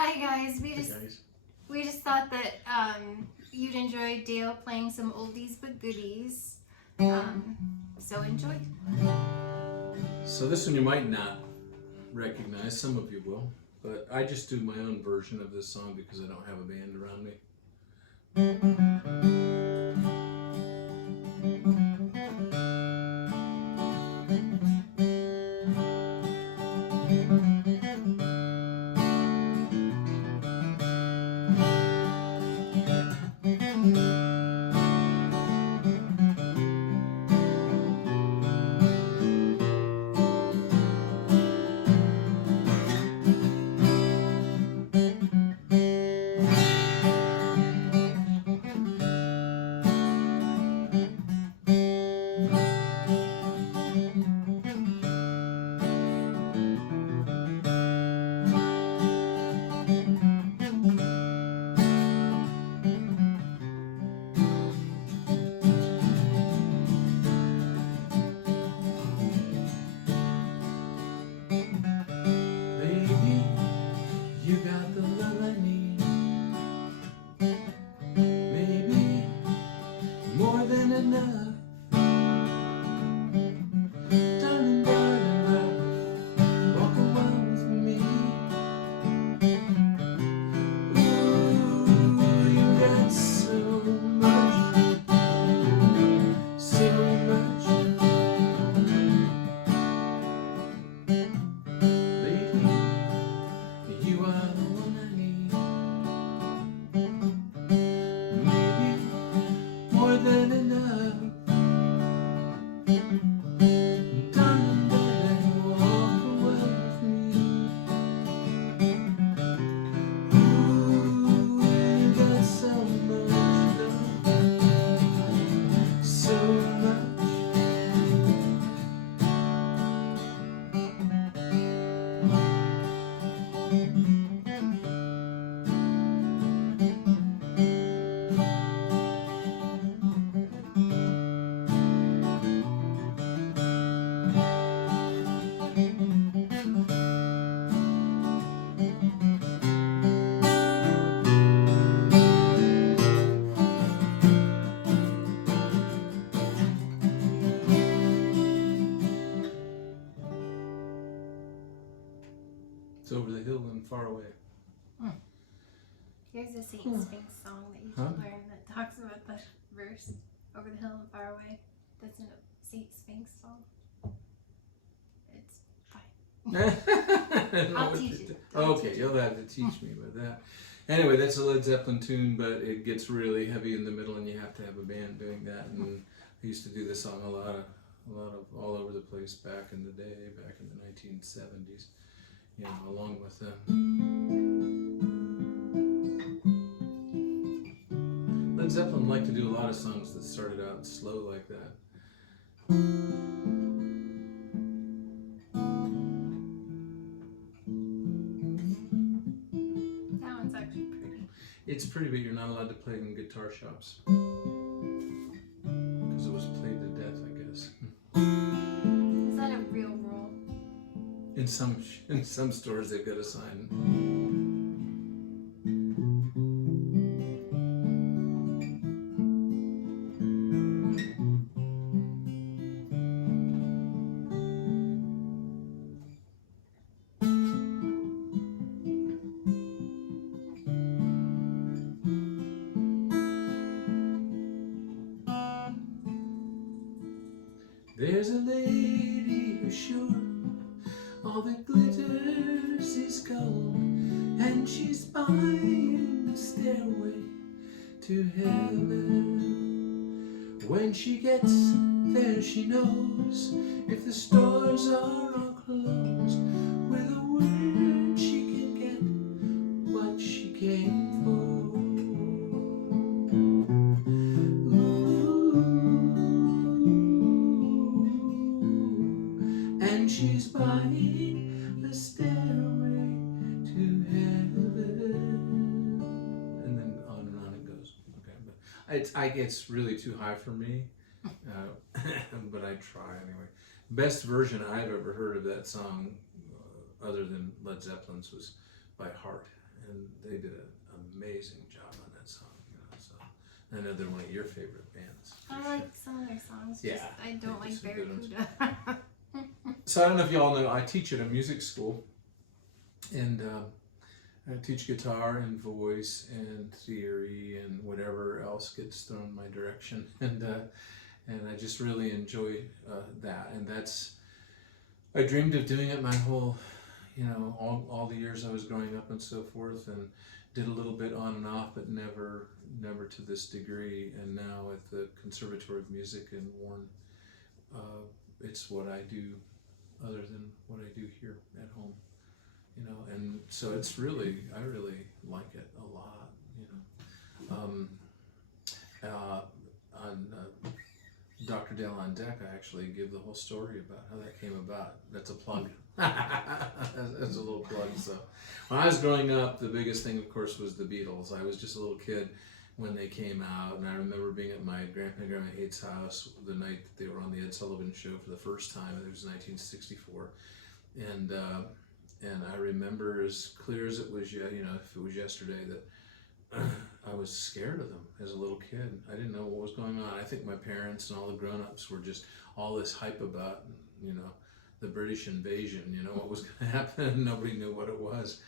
Hi guys, Hey guys. we just thought that you'd enjoy Dale playing some oldies but goodies. So enjoy. So this one you might not recognize, some of you will, but I just do my own version of this song because I don't have a band around me. Baby, you got the love I need. Maybe more than enough. Darling, darling, darling, walk a while with me. Ooh, you got so much, so much. Lady, you are the one I need. Maybe more than enough. Darling, darling, walk a while with me. Ooh, you got so much love, so much. It's over the hill and far away. Here's a Saint Sphinx song that you Huh? should learn that talks about the verse over the hill and far away. That's a Saint Sphinx song. It's fine. I'll teach you. Okay, you'll have to teach me about that. Anyway, that's a Led Zeppelin tune, but it gets really heavy in the middle, and you have to have a band doing that. And I used to do this song a lot of all over the place back in the day, back in the 1970s. You know, along with Led Zeppelin liked to do a lot of songs that started out slow like that. That one's actually pretty. It's pretty, but you're not allowed to play it in guitar shops because it was played to death, I guess. Is that a real rule? In some stores, they've got a sign. There's a lady who's sure all that glitters is gold, and she's buying a stairway to heaven. When she gets there, she knows if the stores are all closed, with a word she can get what she came for. And she's buying a stairway to heaven. And then on it goes. Okay, but it's really too high for me, but I try anyway. Best version I've ever heard of that song, other than Led Zeppelin's, was by Heart, they did an amazing job on that song. So I know they're one of your favorite bands. I like some of their songs. Yeah, Just, I don't like some good ones. Barracuda. So I don't know if y'all know, I teach at a music school, and I teach guitar and voice and theory and whatever else gets thrown my direction, and I just really enjoy that. And I dreamed of doing it my whole, all the years I was growing up and so forth, and did a little bit on and off, but never to this degree. And now at the Conservatory of Music in Warren, it's what I do other than what I do here at home, and so I really like it a lot, on Dr. Dale on Deck, I actually give the whole story about how that came about. That's a plug. That's a little plug. So when I was growing up, the biggest thing, of course, was the Beatles. I was just a little kid when they came out, and I remember being at my Grandpa and Grandma Hate's house the night that they were on the Ed Sullivan Show for the first time. It was 1964, and I remember as clear as it was, if it was yesterday, that I was scared of them as a little kid. I didn't know what was going on. I think my parents and all the grown-ups were just all this hype about, the British invasion, what was going to happen, and nobody knew what it was.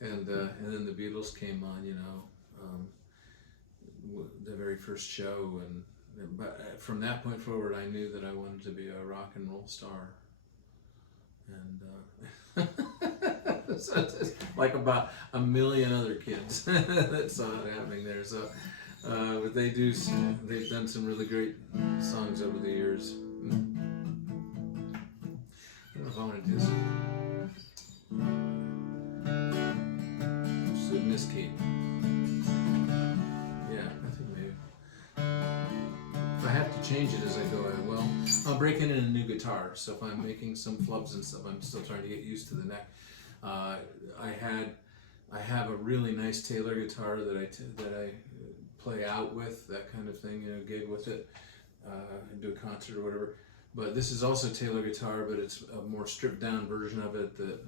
And then the Beatles came on, the very first show, but from that point forward, I knew that I wanted to be a rock and roll star. And so it's like about a million other kids that saw it happening there. So, but they've done some really great songs over the years. I don't know if I want to do this. Just in this key. Yeah, I think maybe. If I have to change it as I go, I will. I'll break in a new guitar. So if I'm making some flubs and stuff, I'm still trying to get used to the neck. I have a really nice Taylor guitar that I play out with, that kind of thing, gig with it, do a concert or whatever. But this is also Taylor guitar, but it's a more stripped down version of it that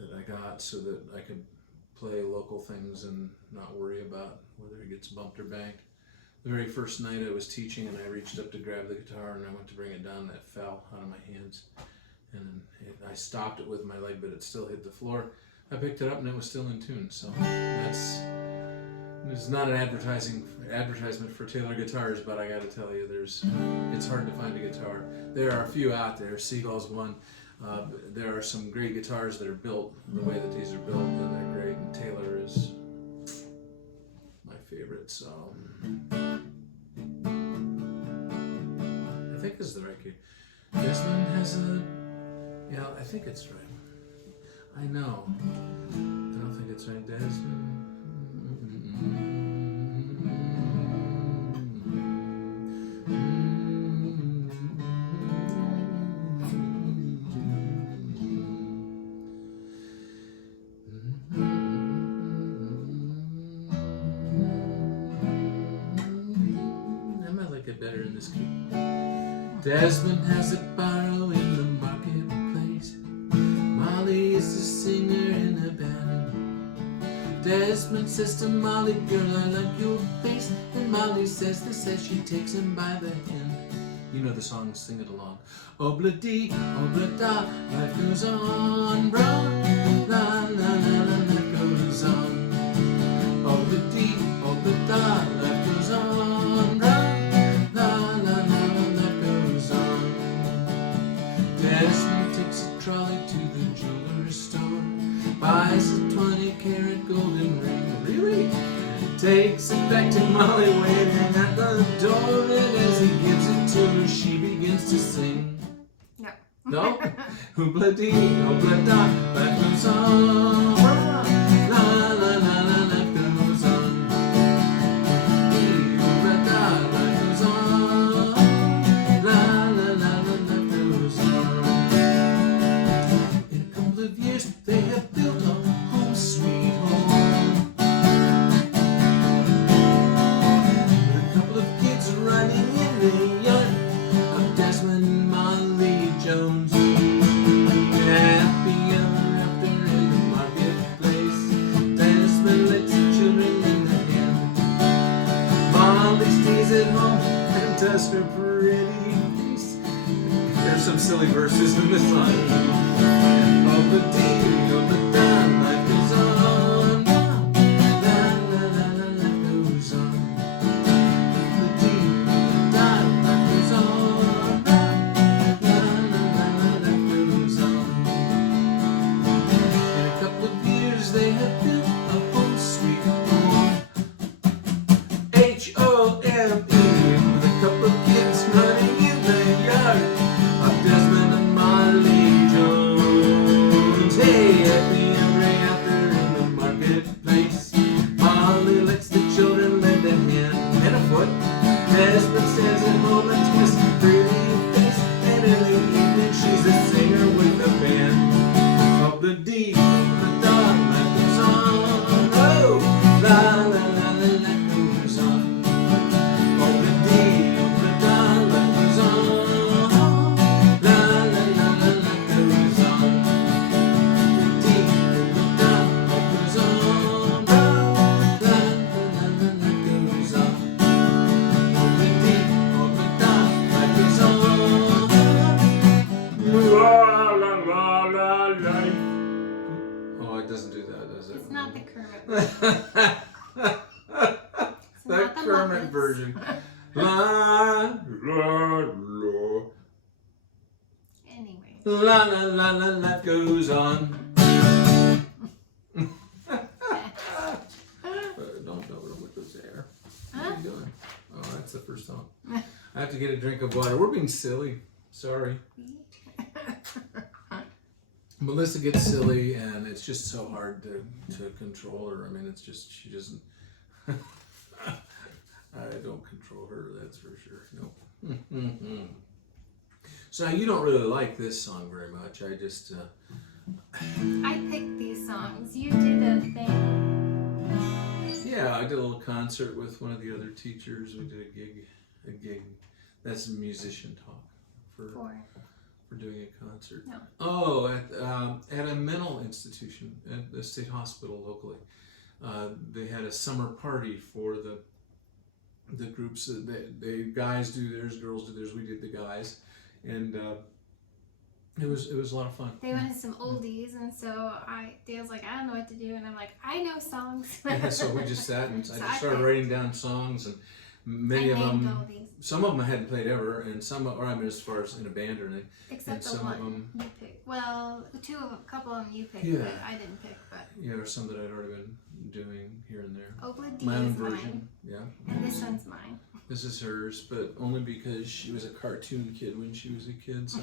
I got so that I could play local things and not worry about whether it gets bumped or banged. The very first night I was teaching, and I reached up to grab the guitar, and I went to bring it down, and it fell out of my hands. And I stopped it with my leg, but it still hit the floor. I picked it up, and it was still in tune. So it's not an advertisement for Taylor guitars, but I got to tell you, it's hard to find a guitar. There are a few out there. Seagull's one. There are some great guitars that are built the way that these are built, and they're great. And Taylor is my favorite. So I think this is the right key. Desmond has yeah, I think it's right. I know. I don't think it's right. Desmond. I might like it better in this key. Desmond has a barrow in the marketplace. Molly is the singer in the band. Desmond says to Molly, girl, I like your face. And Molly says the sesh, she takes him by the hand. You know the song, sing it along. Obla-dee, obla-da, life goes on, bro. La la la la, life goes on. Obla-dee, obla-da, life goes on, bro. Desmond takes a trolley to the jewelry store, buys a 20-karat golden ring. Really? Takes it back to Molly waiting at the door, and as he gives it to her, she begins to sing. No. No? Hoobla-dee, hoobla-da, life goes on. La la la la, life goes on. Hoobla-da, life goes on. La la la la, life goes on. In a couple of years, they have built a home sweet home. With a couple of kids running in the yard of Desmond and Molly Jones. Happy ever after in the market. just her pretty face. There's some silly verses in this song. Of the day, of the dawn, life goes on. La la la la, life goes on. The day, the dawn, life goes on. La la la la, life goes on. In a couple of years, they have built a home sweet home. Home, with a couple of kids running in the yard of Desmond and Molly Jones. Hey, happy ever after in the marketplace. Molly lets the children lend a hand and a foot. Desmond stands at home and twists a pretty face. And in the evening she's a singer with a band. Of the deep, of the dawn, that goes on. Oh, la la la la, that goes on. It's not the Kermit version. That Kermit version. La la la. Anyway. La la la la, life goes on. Don't with this air. What are you doing? Oh, that's the first song. I have to get a drink of water. We're being silly. Sorry. Melissa gets silly, and it's just so hard to control her. I mean, it's just, she doesn't, I don't control her, that's for sure. Nope. So you don't really like this song very much. I just, I picked these songs. You did a thing. Yeah, I did a little concert with one of the other teachers. We did a gig. That's musician talk for doing a concert. No. Oh, at a mental institution at the state hospital locally. They had a summer party for the groups. The guys do theirs, girls do theirs. We did the guys, and it was a lot of fun. They wanted some oldies, and so Dale's like, I don't know what to do, and I'm like, I know songs. Yeah, so we just sat and I just started writing down songs, and many of them. Oldies. Some of them I hadn't played ever, and some, or I mean, as far as in a band or anything. Except the one you picked. Well, a couple of them you picked, yeah. But I didn't pick. But yeah, or some that I'd already been doing here and there. Obladi My own is version, mine. yeah. And this one's mine. This is hers, but only because she was a cartoon kid when she was a kid. So.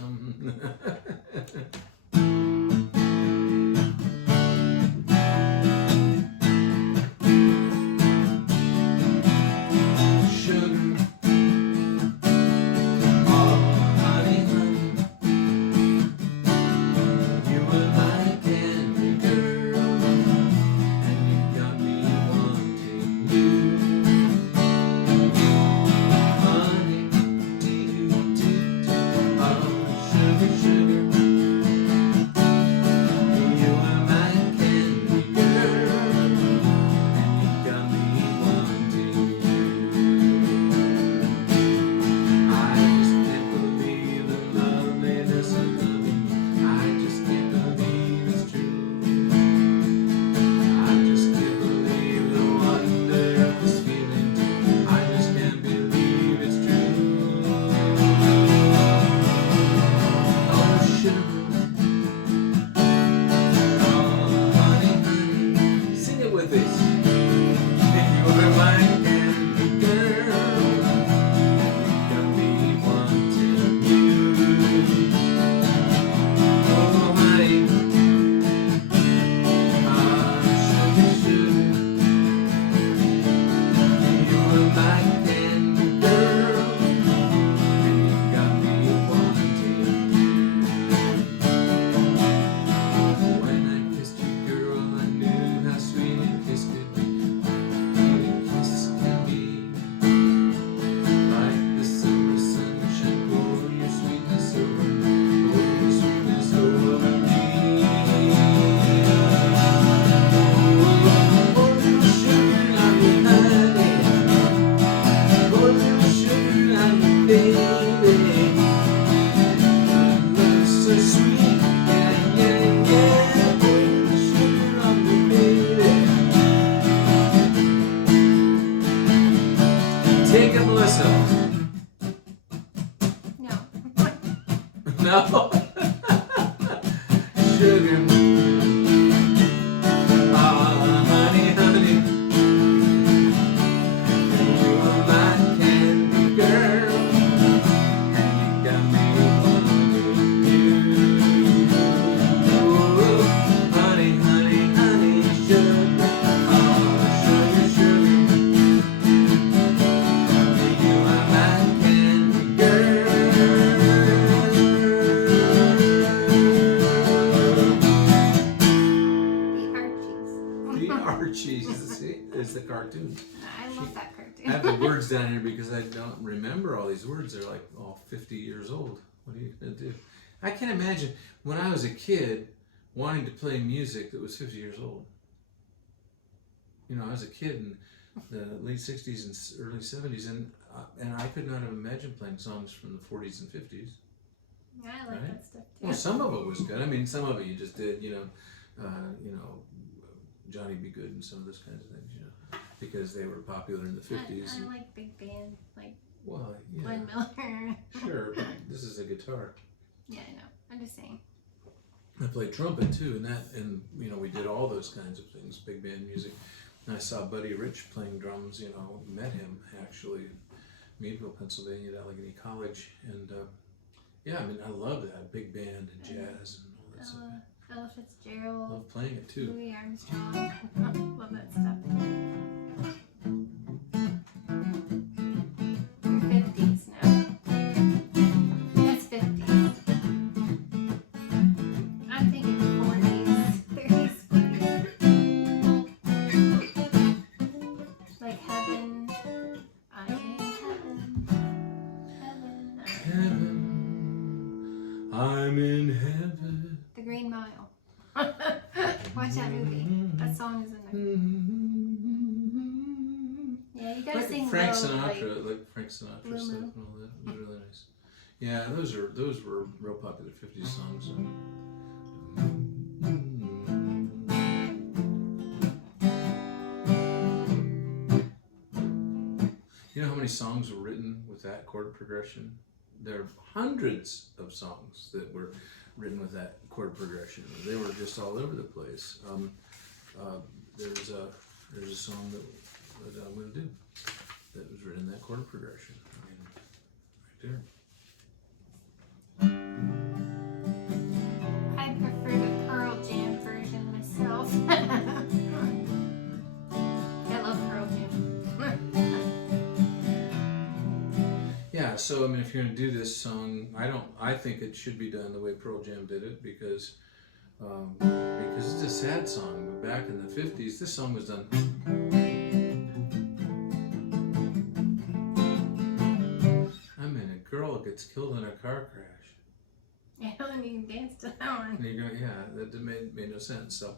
Archie. See, it's the cartoons. I love that cartoon. I have the words down here because I don't remember all these words. They're like all 50 years old. What are you gonna do? I can't imagine when I was a kid wanting to play music that was 50 years old. You know, I was a kid in the late 60s and early 70s, and I could not have imagined playing songs from the 40s and 50s. Yeah, I like that stuff too. Well, some of it was good. I mean, some of it you just did, you know, Johnny Be Good and some of those kinds of things, you know, because they were popular in the 50s. I like big band, like Well, yeah. Glenn Miller. Sure, but this is a guitar. Yeah, I know. I'm just saying. I played trumpet too, and you know, we did all those kinds of things, big band music. And I saw Buddy Rich playing drums, you know, met him actually in Meadville, Pennsylvania, at Allegheny College, and yeah, I mean, I love that big band and jazz and all that stuff. Ella Fitzgerald. Love playing it too. Louis Armstrong. Love that stuff. We're 50s now. That's 50s. I'm thinking 40s, 30s, 40s. Like Heaven. I'm in heaven. Heaven, I'm in heaven. The Green Mile. Watch that movie. That song is in there. Yeah, you gotta sing Frank low, Sinatra, like Frank Sinatra Blue stuff Moon. and all that. It was really nice. Yeah, those were real popular 50s songs. You know how many songs were written with that chord progression? There are hundreds of songs that were written with that chord progression. They were just all over the place. There's a song that I'm going to do that was written in that chord progression. I mean, right there. I prefer the Pearl Jam version myself. I love Pearl Jam. Yeah, so I mean, if you're going to do this song, I think it should be done the way Pearl Jam did it because it's a sad song. But back in the 50s, this song was done. I mean, a girl gets killed in a car crash. I don't even dance to that one. And you're going, yeah, that made no sense. So,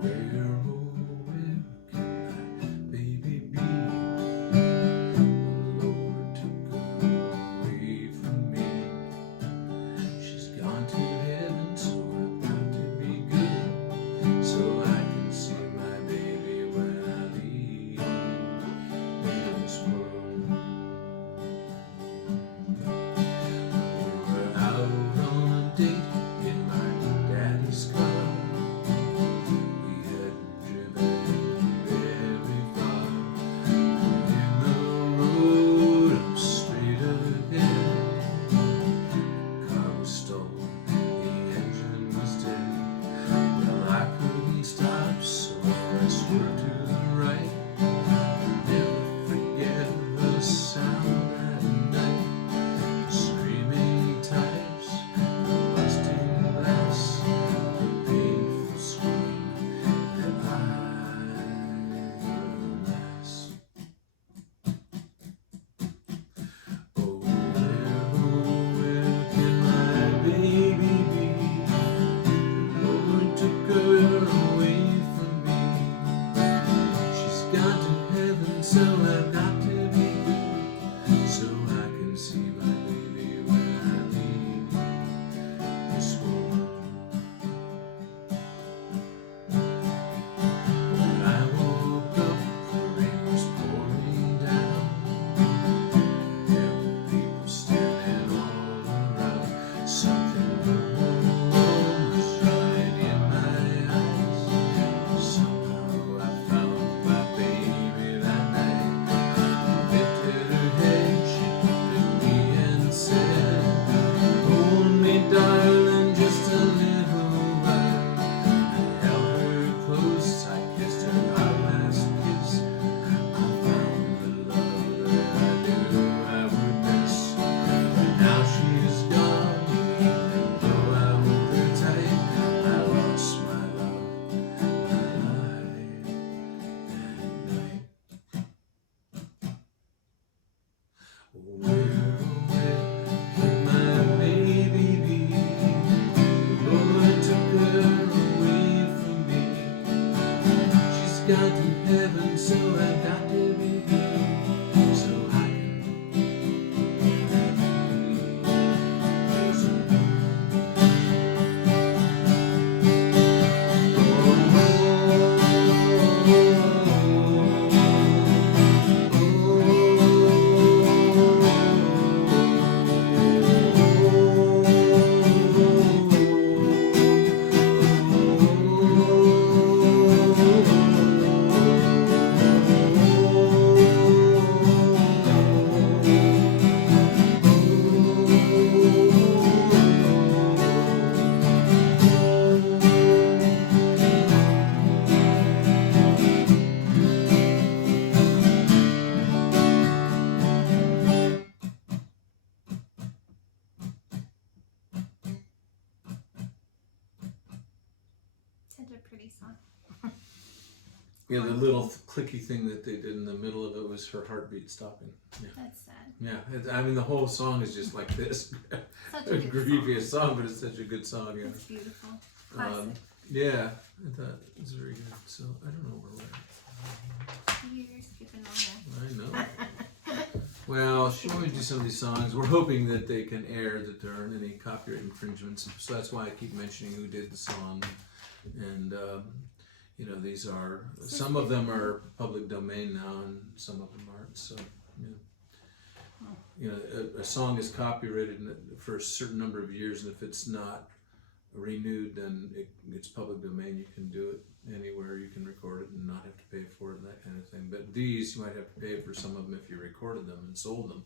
where, oh, where can my baby be? The Lord took her away from me. She's gone to heaven, so I've got to be good, so I can see my baby when I leave this world. We were out on a date in my daddy's car. We had got to heaven, so I got to be good, so I Such a pretty song. Yeah, the little clicky thing that they did in the middle of it was her heartbeat stopping. Yeah, That's sad. yeah. I mean, the whole song is just like this. Such A a good creepy song. song, but it's such a good song. Yeah. It's beautiful. Classic. Yeah, I thought it was very good. So I don't know where we're You're skipping on at. I know. Well, when we do some of these songs, we're hoping that they can air, that there aren't any copyright infringements. So that's why I keep mentioning who did the song. And, you know, these are, some of them are public domain now and some of them aren't. So, yeah. You know, a song is copyrighted for a certain number of years, and if it's not renewed, then it's public domain. You can do it anywhere. You can record it and not have to pay for it and that kind of thing. But these, you might have to pay for some of them if you recorded them and sold them.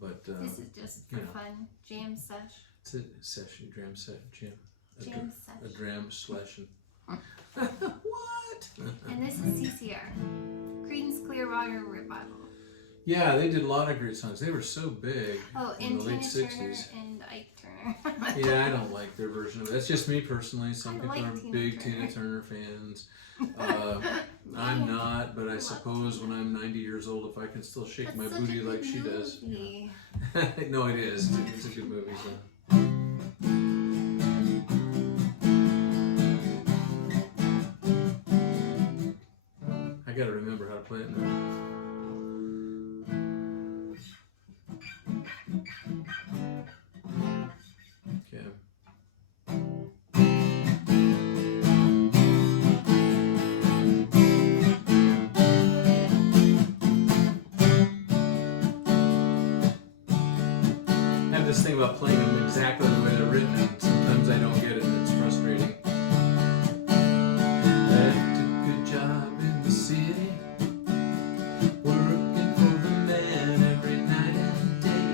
But this is just for fun. Jam sesh. It's a session, jam set, jam. Jam A sesh. dram session. What? And this is CCR. Creedence Clearwater Revival. Yeah, they did a lot of great songs. They were so big Oh, in and the Tina late Turner 60s. and Ike Turner. Yeah, I don't like their version of it. That's just me personally. Some I people like are Tina big Turner. Tina Turner fans. I'm not, but I suppose when I'm 90 years old, if I can still shake That's my such booty a good like she does. movie. No, it is. It's a good movie. So. I gotta remember how to play it now. Okay. I have this thing about playing them exactly the way they're written, and sometimes I don't get it, and it's frustrating. Left a good job in the city, working for the man every night and day,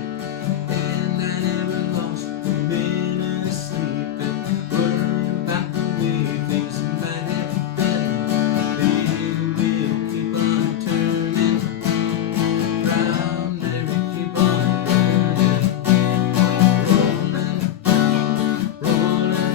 and I never lost a minute of sleep and worried about the way things might have been. The wheel keep on turning, round every keep on burning, rolling, rolling.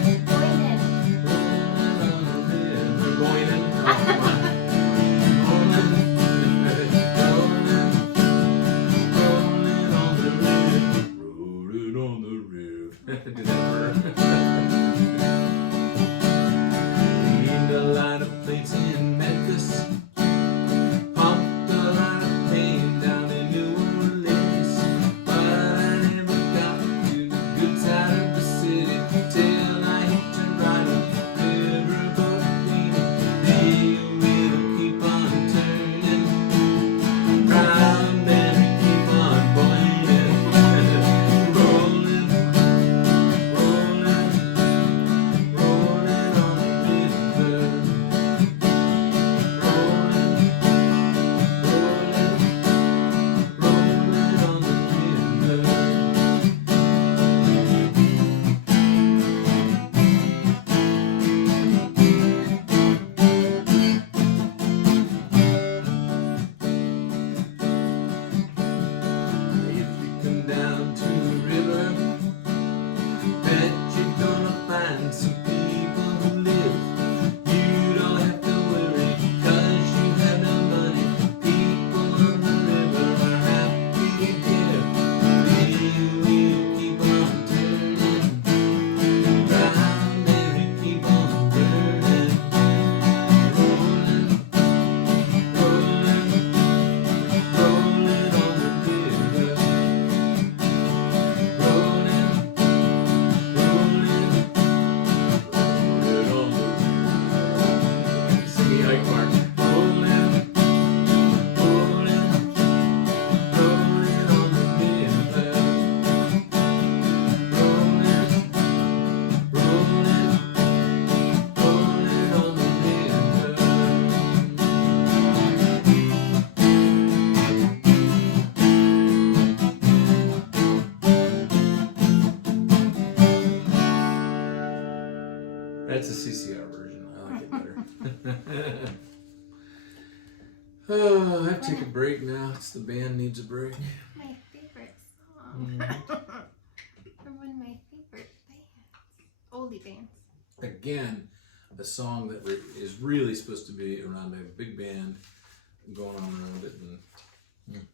That's a CCR version. I like it better. Oh, I have to take a break now. It's the band needs a break. My favorite song. From one of my favorite bands. Oldie bands. Again, a song that is really supposed to be around a big band going on around it. And,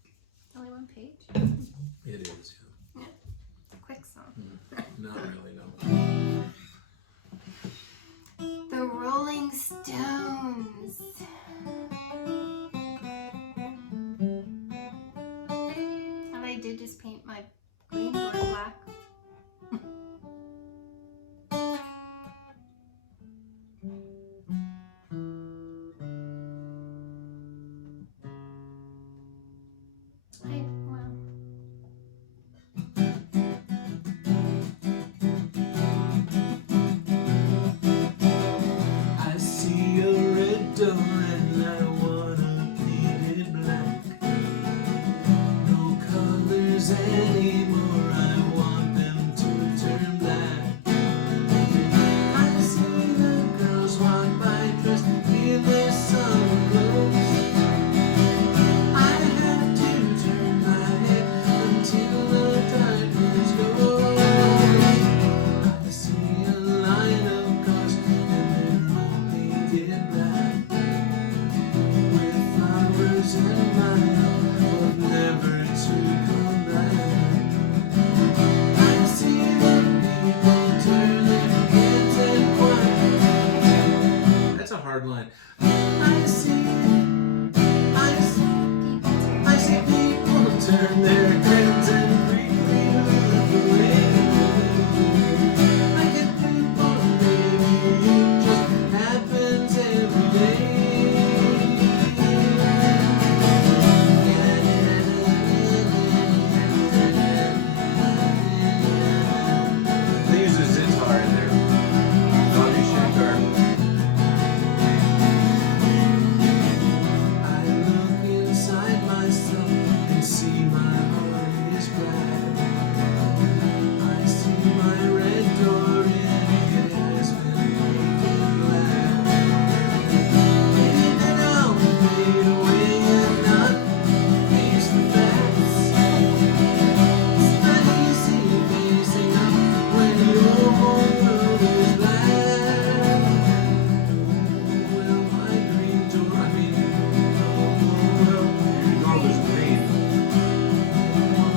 Only one page? it is, Yeah. Quick song. Not really, no. The Rolling Stones. And I did just paint my green door black. I see a red door and I wanna paint it black. No colors anymore, I want them to turn black. I see the girls walk by dressed in their summer clothes. I have to turn my head until the darkness goes. I see a line of cars and they're all painted black, with flowers in my hope of never to come back. I see the people turn their heads and quiet. That's a hard line. I see people turn their heads and quickly look away. I get people, maybe it just happens every day. They use a sitar in there. Bobby Shankar. I look inside myself and see my heart is black. I see my red door and it has been painted black. And I'll fade away and not face the facts. It's not easy facing up when your whole world is black. Well, my green door, well, your door was green.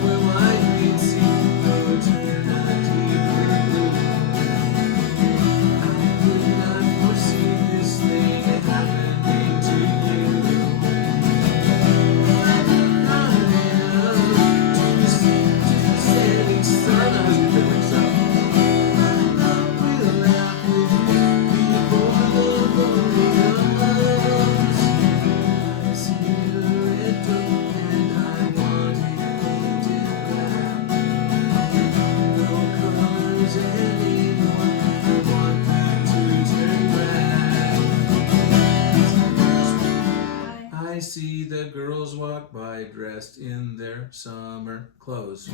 Well, I can see the eternity blue. I could not foresee this thing happening to you. I look out to the setting sun. I was a bit mixed up. My love will laugh with me before the morning comes. I see a red door and I want it painted black. No colors anymore, I want them to turn black. I see the girls walk by dressed in their summer clothes. To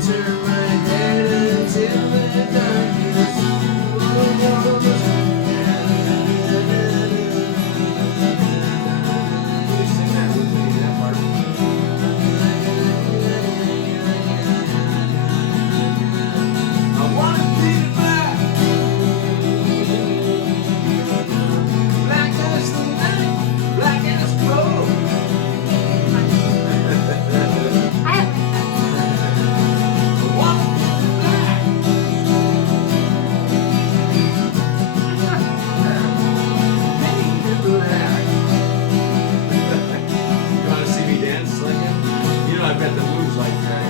turn my head until the darkness goes. You sing that with me, that part. I want to be black. Black as the night, black as gold. I have I want to be black. Painted black. You want to see me dance like it? You know I've got the moves like that.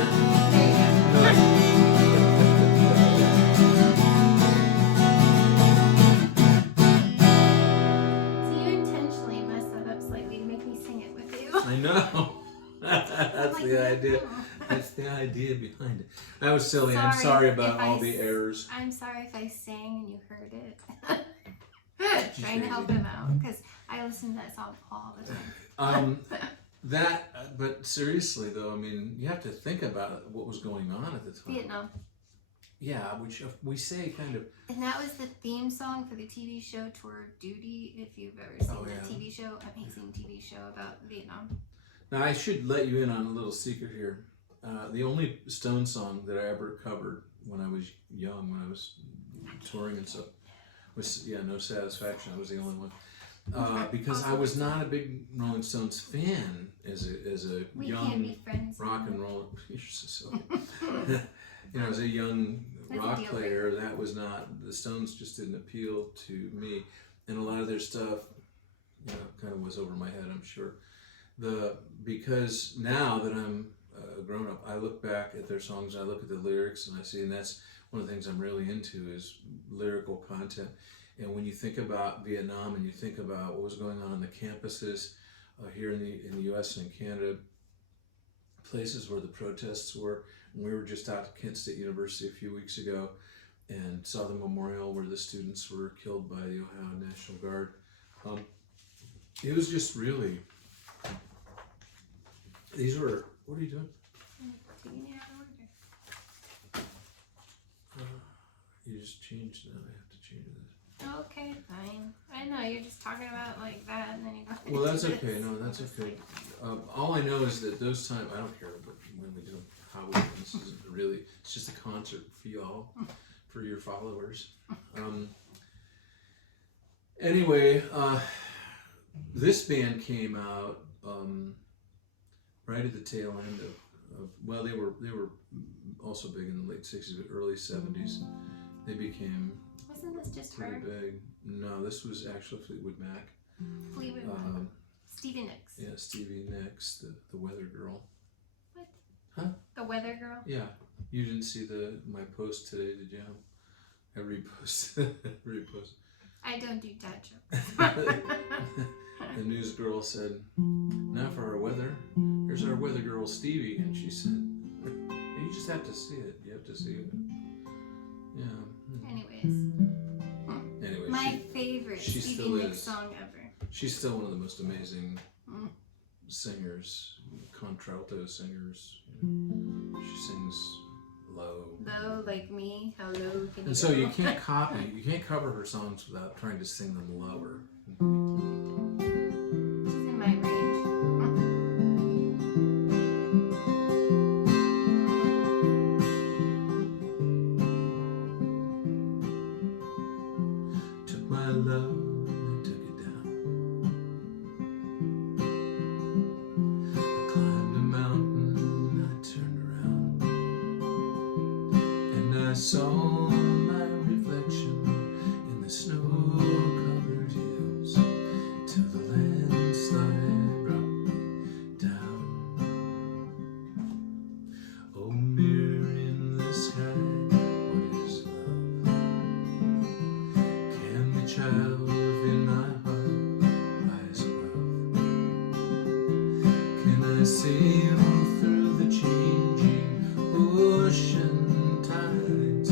So you intentionally messed that up slightly to make me sing it with you. I know. That's Like, the idea. no. That's the idea behind it. That was silly. I'm Sorry sorry about if all the errors. I'm sorry if I sang and you heard it. Trying to crazy. help him out because I listen to that song all the time. But seriously though, I mean, you have to think about what was going on at the time. Vietnam. Yeah, which we say kind of. And that was the theme song for the TV show Tour Duty. If you've ever seen that TV show, amazing TV show about Vietnam. Now I should let you in on a little secret here. The only Stone song that I ever covered when I was young, when I was touring and stuff, was No Satisfaction. I was the only one. Because I was not a big Rolling Stones fan as a young rock and roll. You're so silly. As a young rock player, that was not, the Stones just didn't appeal to me, and a lot of their stuff, kind of was over my head. I'm sure. Because now that I'm grown up, I look back at their songs, I look at the lyrics, and I see, and that's one of the things I'm really into is lyrical content. And when you think about Vietnam and you think about what was going on the campuses here in the U.S. and Canada, places where the protests were, and we were just out at Kent State University a few weeks ago and saw the memorial where the students were killed by the Ohio National Guard. It was just really, these were, what are you doing? You just changed, now I have to change this. Okay, fine. I know, you're just talking about like that and then you go. Well, that's okay. No, that's okay. All I know is that those times, I don't care when we do how we do. This isn't really, it's just a concert for y'all, for your followers. Anyway, this band came out right at the tail end of well, they were also big in the late 60s, but early 70s. They became Wasn't this just pretty her? big. No, this was actually Fleetwood Mac. Fleetwood Mac. Stevie Nicks. Yeah, Stevie Nicks, the weather girl. What? Huh? The weather girl? Yeah. You didn't see my post today, did you? I reposted. I don't do dad jokes. The news girl said, "Now for our weather. Here's our weather girl, Stevie." And she said, "You just have to see it. You have to see it." Yeah. Anyways. My favorite Stevie Nicks song ever. She's still one of the most amazing singers, contralto singers. She sings low. Low, like me. How low can you And so you can't cover her songs without trying to sing them lower. She's in my range. Took my love and took it down. I climbed a mountain, I turned around, and I saw my reflection in the snow-covered hills, till the landslide brought me down. Oh, mirror in the sky, what is love? Can the child within my heart rise above? Can I sail through the changing ocean tides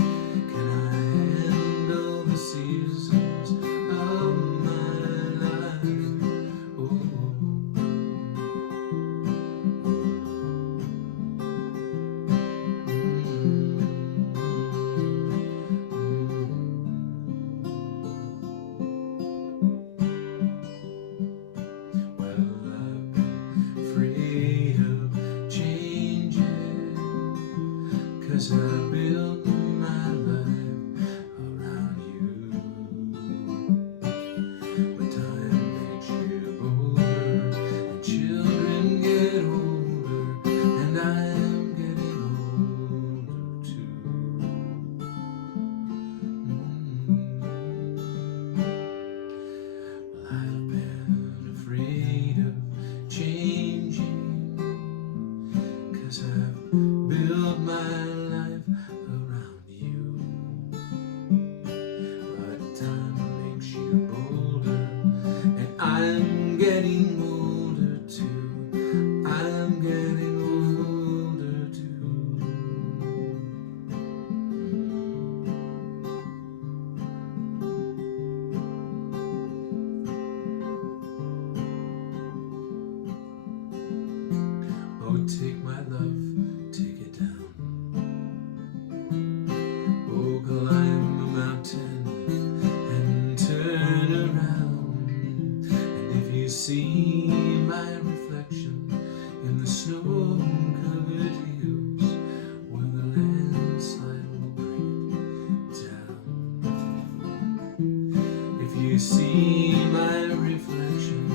you see my reflection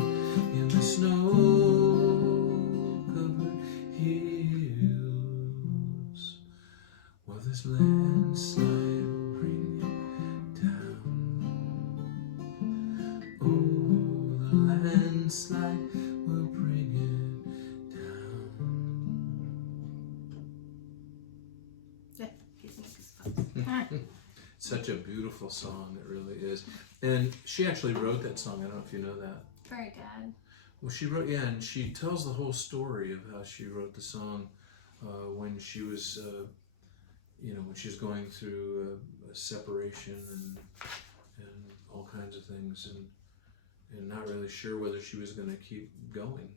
in the snow-covered hills. Well, this landslide will bring it down. Oh, the landslide will bring it down. That gives me goosebumps. Such a beautiful song, it really is. And she actually wrote that song. I don't know if you know that. For her dad. Well, she wrote, yeah, and she tells the whole story of how she wrote the song when she was, when she was going through a separation and all kinds of things, and not really sure whether she was going to keep going.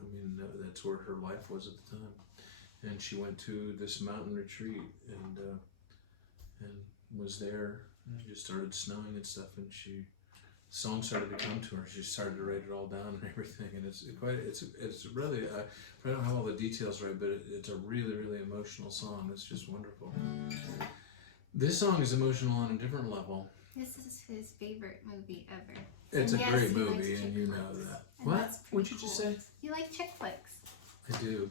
I mean, that's where her life was at the time. And she went to this mountain retreat and was there. And it just started snowing and stuff, and the song started to come to her. She started to write it all down and everything, and it's really, I don't have all the details right, but it's a really, really emotional song. It's just wonderful. This song is emotional on a different level. This is his favorite movie ever. It's And a yes, great he movie, likes and chick you flicks. know that. And What? that's pretty What'd you just cool. say? You like chick flicks. I do.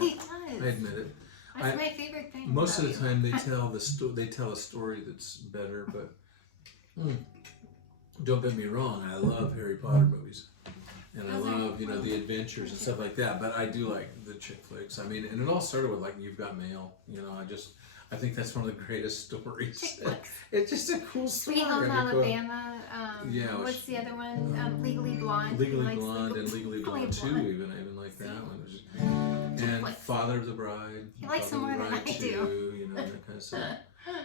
He does. I admit it. That's my favorite thing. Most of about the time, you. they tell a story that's better, but don't get me wrong. I love Harry Potter movies, and I Those are love cool. the adventures and stuff like that. But I do like the chick flicks. I mean, and it all started with like You've Got Mail. I think that's one of the greatest stories. Chick flicks. It's just a cool story. Sweet Home I mean, cool. Alabama. What's the other one? Legally Blonde. He Legally likes Blonde and Legally Blonde 2, even like that one. And flicks. Father of the Bride. He likes them Father more of the than Bride I do. 2, that kind of stuff.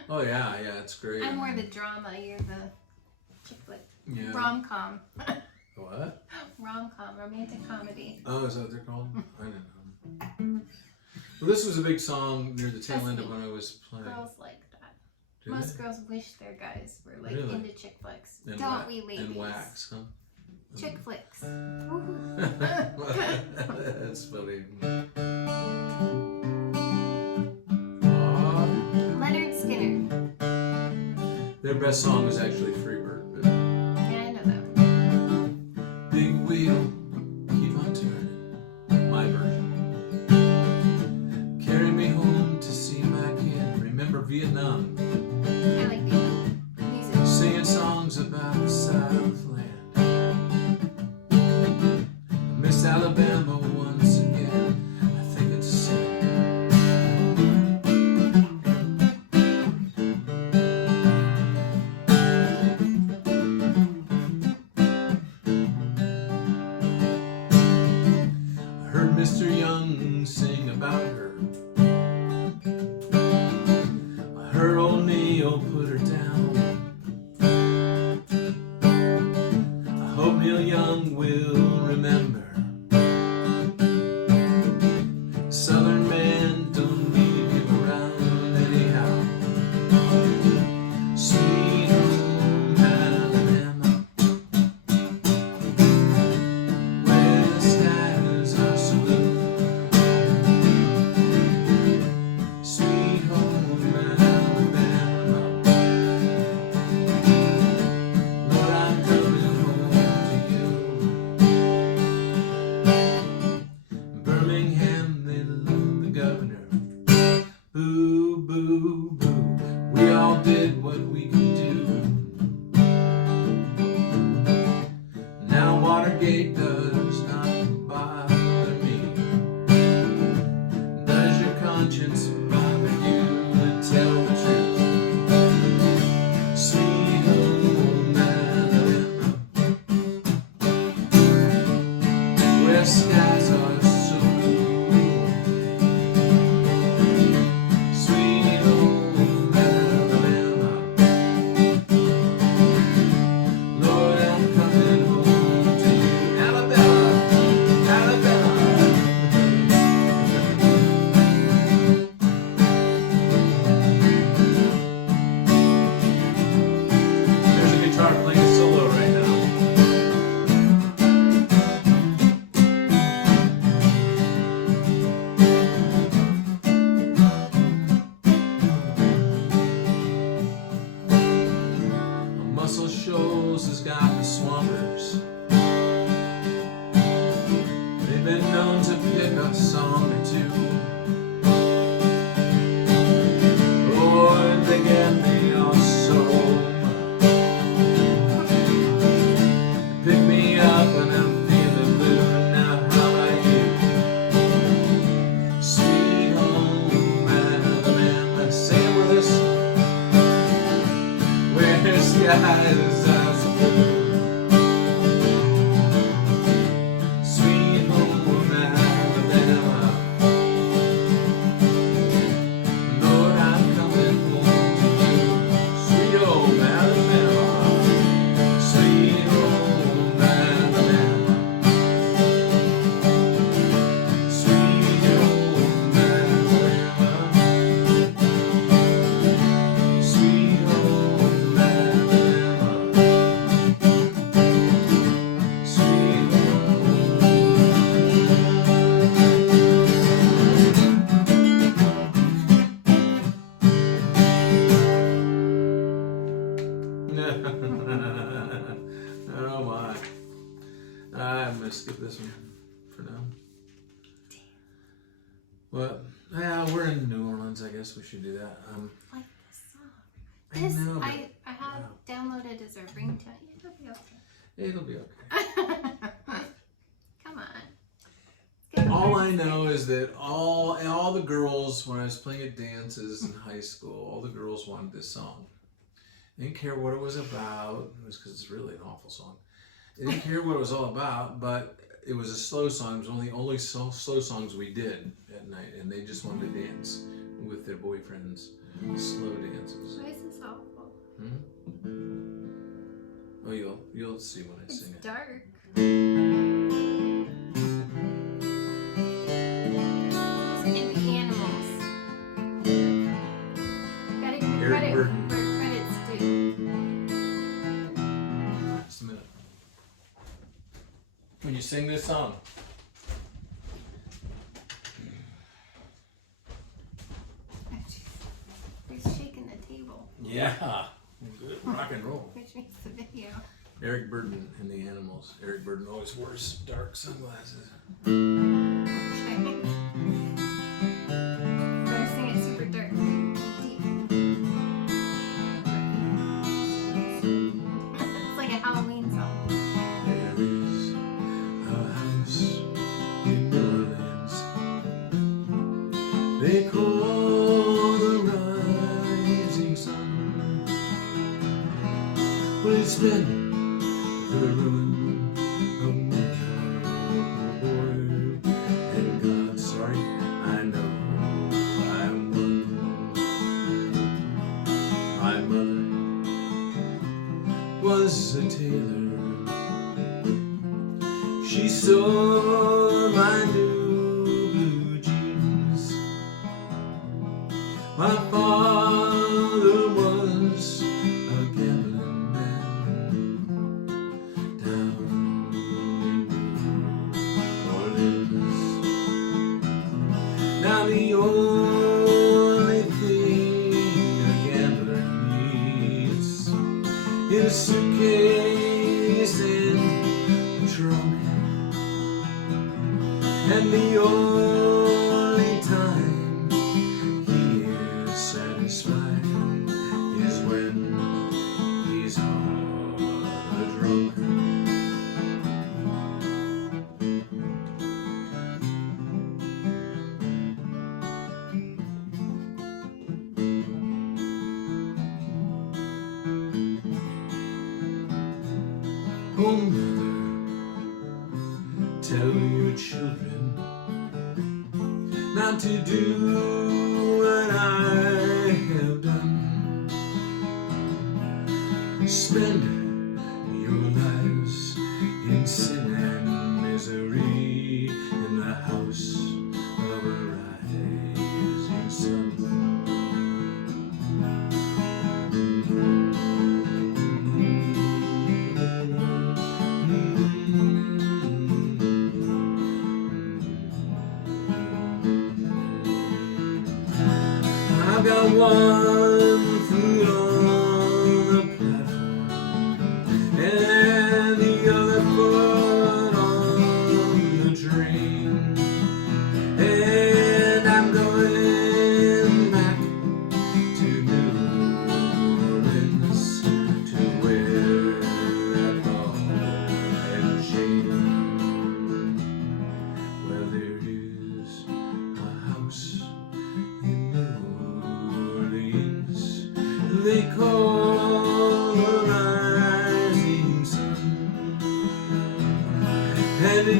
Oh yeah, it's great. I'm more the drama. You're the chick flick. Yeah. Rom-com. What? Rom-com. Romantic comedy. Oh, is that what they're called? I didn't know. Well, this was a big song near the tail end of when I was playing. Girls like that. Did Most they? girls wish their guys were like Really? into chick flicks. And Don't we, ladies? And wax, huh? Chick flicks. That's funny. Leonard Skinner. Their best song was actually Freebird. But Yeah, I know that. big wheel, keep on turning. My version. Carry me home to see my kid. Remember Vietnam. I like music. Singing songs about the Southland. Miss Alabama once again. I think it's a sin. I heard Mr. Young sing about her. I heard old Neil put her down. I hope Neil Young will remember. Southern man don't leave you around anyhow. Sweet home Alabama, where the skies are so blue. Sweet home Alabama, Lord, I'm coming home to you. Birmingham, they love the governor. Boo, boo, boo. We all did what we could do. Now Watergate does not bother me. Does your conscience bother you to tell the truth? Sweet home Alabama, where skies are so blue. Sweet home Alabama, skies are so blue. Sweet home Alabama, Lord, I'm coming home to you. Sweet home Alabama, sweet home Alabama, sweet home Alabama, sweet home Alabama, sweet Oh my. I'm gonna skip this one for now. Well, yeah, we're in New Orleans. I guess we should do that. Like this song. I This know, but I have downloaded as a ringtone. It'll be okay. it'll be okay. Come on. Let's get All I first. know is that all the girls, when I was playing at dances in high school, all the girls wanted this song. They didn't care what it was about. It was because it's really an awful song. They didn't care what it was all about, but it was a slow song. It was one of the only slow songs we did at night, and they just wanted to dance with their boyfriends. Slow dances. Why is this awful? Oh, you'll see when I It's sing it. dark. In the animals. Gotta give Eric credit Burden. where credit's due. Just a minute. When you sing this song. Oh, jeez. He's shaking the table, Yeah. Good rock and roll. which makes the video. Eric Burden and the Animals. Eric Burden always wears dark sunglasses. Okay. Better sing it super dark. Deep. It's like a Halloween song. There is a house in New Orleans they call the rising sun. Well, it's been the ruin of my and God, sorry, I know I'm one. My mother was a tailor. She sewed my new blue jeans. My father was a gambling man down in New Orleans. Now the only thing a gambler needs is a suitcase and a trunk. And the only time he is satisfied is when he's hard drunk. Oh, mother, tell your children not to do what I have done. Spend your lives in sin and misery in the house of a rising sun. I've got one foot on the platform and the other foot on the train, and I'm going back to New Orleans to wear that ball and chain. Well, there is a house in New Orleans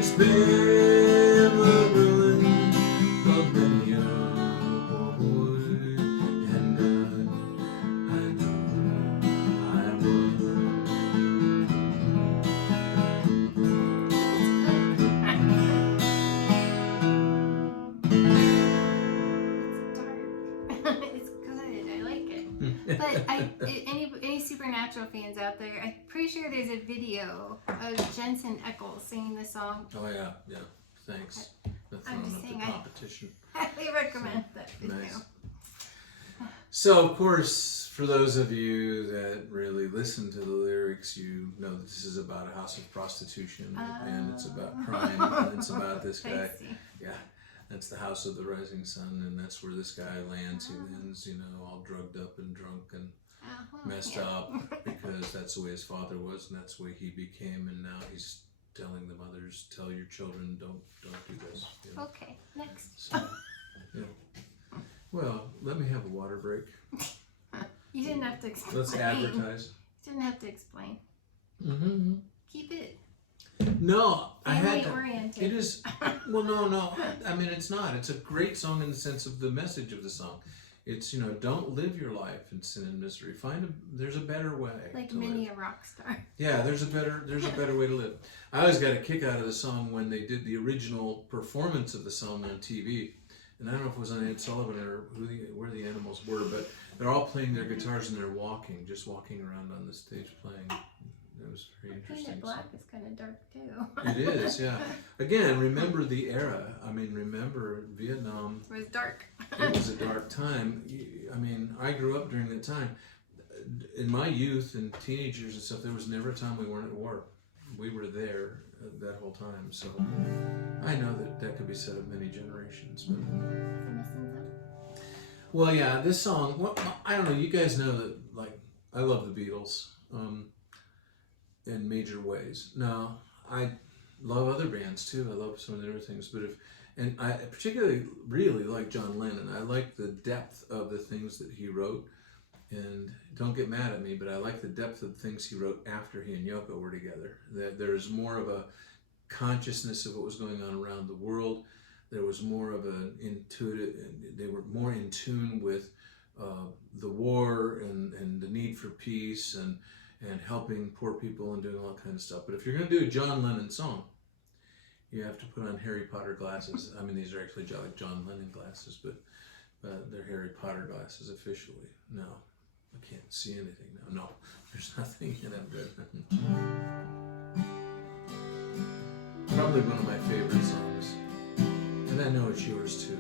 It's been the ruin of many a boy, and I know I would. It's good. I like it. But any Supernatural fans out there, I'm pretty sure there's a video of Jensen Ackles singing the song. Oh yeah, yeah. Thanks. That's I'm just up saying, the competition. I highly recommend that video. Nice. So, of course, for those of you that really listen to the lyrics, you know that this is about a house of prostitution, and it's about crime, and it's about this guy. I see. Yeah, that's the house of the rising sun, and that's where this guy lands. He lands, all drugged up and drunk and messed up, because that's the way his father was, and that's the way he became, and now he's telling the mothers, tell your children, don't do this. Okay, next. So, well, let me have a water break. You didn't have to explain. Let's advertise. You didn't have to explain. Mm-hmm. Keep it No, I had to. oriented. It is. Well, no. I mean, it's not. It's a great song in the sense of the message of the song. It's, don't live your life in sin and misery. There's a better way. Like to many live. a rock star. Yeah, there's a better way to live. I always got a kick out of the song when they did the original performance of the song on TV. And I don't know if it was on Ed Sullivan or where the Animals were, but they're all playing their guitars and they're just walking around on the stage playing. It was very interesting. Painted Black is kind of dark too. It is, yeah. Again, remember the era. I mean, remember Vietnam. It was dark. It was a dark time. I mean, I grew up during that time. In my youth and teenage years and stuff, there was never a time we weren't at war. We were there that whole time. So I know that could be said of many generations. But well, yeah, this song. Well, I don't know. You guys know that, I love the Beatles. In major ways. Now, I love other bands too. I love some of their other things, and I particularly really like John Lennon. I like the depth of the things that he wrote, and don't get mad at me, but I like the depth of the things he wrote after he and Yoko were together. That there's more of a consciousness of what was going on around the world. There was more of an intuitive. They were more in tune with the war and the need for peace and helping poor people and doing all that kind of stuff. But if you're going to do a John Lennon song, you have to put on Harry Potter glasses. I mean, these are actually John Lennon glasses, but they're Harry Potter glasses officially. No, I can't see anything now. No, there's nothing in them good. Probably one of my favorite songs. And I know it's yours too.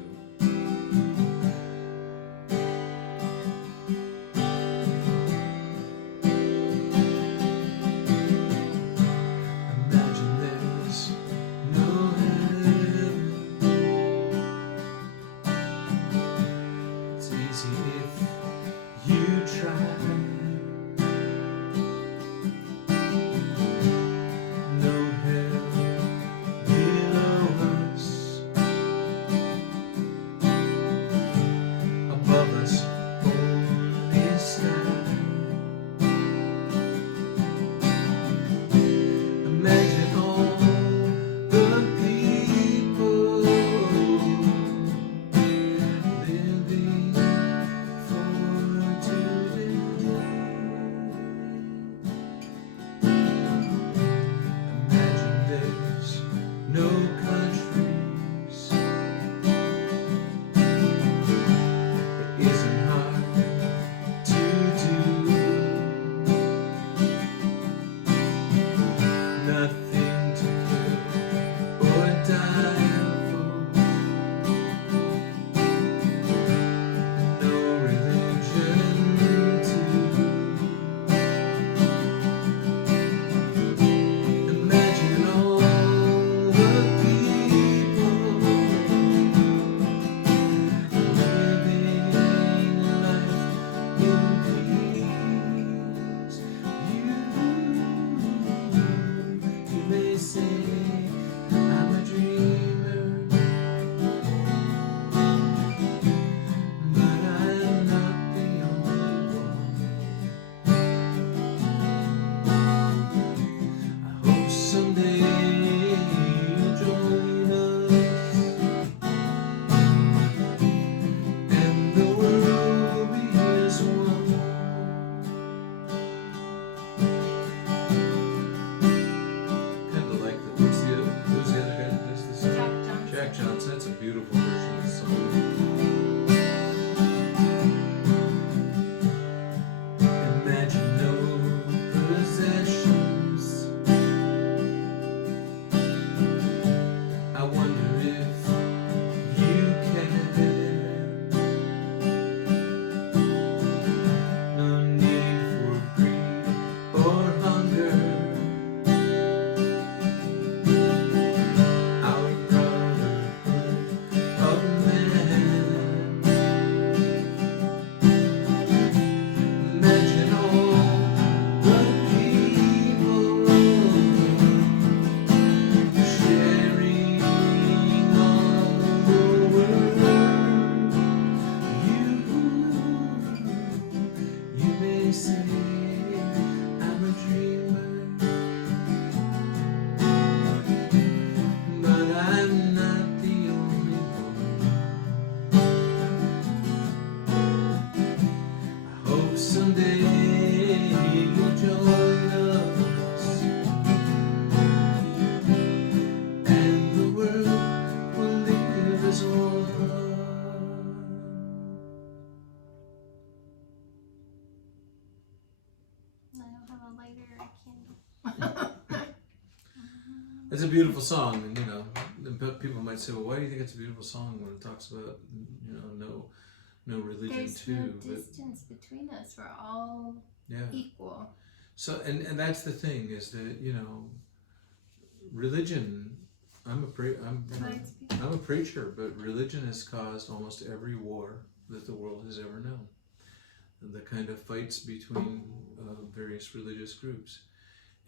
lighter or a candle. It's a beautiful song, and you know, people might say, "Well, why do you think it's a beautiful song when it talks about, you know, no religion There's too?" no distance between us. We're all equal. So, and that's the thing is that, you know, religion. I'm a preacher, but religion has caused almost every war that the world has ever known. The kind of fights between various religious groups,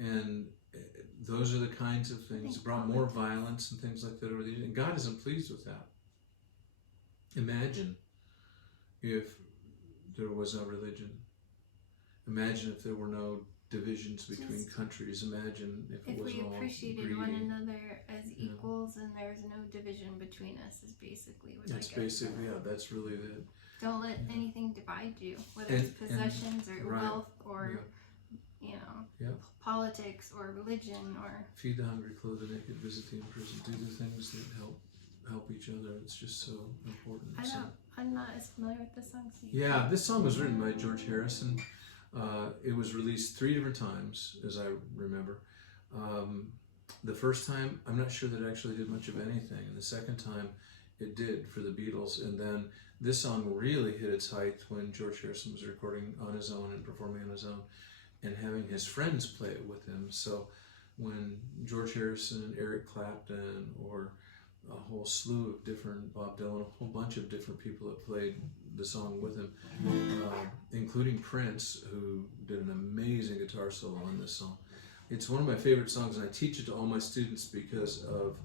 and those are the kinds of things brought more violence and things like that over the years. And God isn't pleased with that. Imagine if there was no religion. Imagine if there were no divisions between countries. Imagine if it was we all appreciated greedy. one another as equals and there's no division between us is basically what That's basically, that's really the... Don't let anything divide you, whether it's possessions or wealth or, you know, politics or religion or... Feed the hungry, clothe the naked, visit the imprisoned, do the things that help each other. It's just so important. I'm not as familiar with this song. Yeah, this song was written by George Harrison. It was released 3 different times, as I remember. The first time, I'm not sure that it actually did much of anything. And the second time, it did for the Beatles. And then this song really hit its height when George Harrison was recording on his own and performing on his own and having his friends play it with him. So when George Harrison and Eric Clapton or a whole slew of different, Bob Dylan, a whole bunch of different people that played the song with him, including Prince, who did an amazing guitar solo on this song. It's one of my favorite songs, and I teach it to all my students because of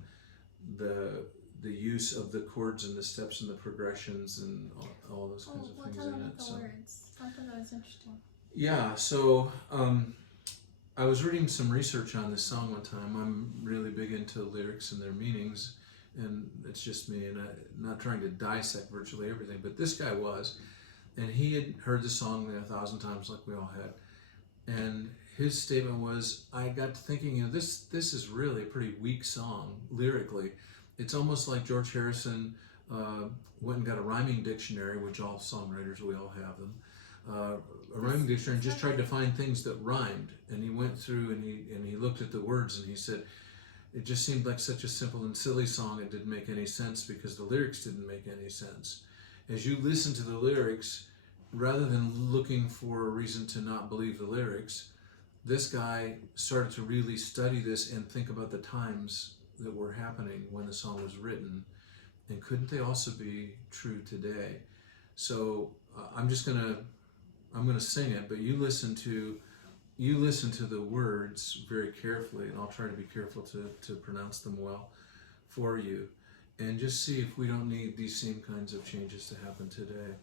the use of the chords and the steps and the progressions and all those kinds of things in it. So words. I thought that was interesting. Yeah, so I was reading some research on this song one time. I'm really big into lyrics and their meanings, and it's just me, and I'm not trying to dissect virtually everything, but this guy was, and he had heard the song 1,000 times like we all had, and his statement was, I got to thinking, you know, this is really a pretty weak song lyrically. It's almost like George Harrison went and got a rhyming dictionary, which all songwriters, we all have them, a rhyming dictionary, and just tried to find things that rhymed. And he went through and he looked at the words and he said, it just seemed like such a simple and silly song. It didn't make any sense because the lyrics didn't make any sense. As you listen to the lyrics, rather than looking for a reason to not believe the lyrics, this guy started to really study this and think about the times that were happening when the song was written, and couldn't they also be true today? So I'm gonna sing it, but you listen to the words very carefully, and I'll try to be careful to pronounce them well for you, and just see if we don't need these same kinds of changes to happen today.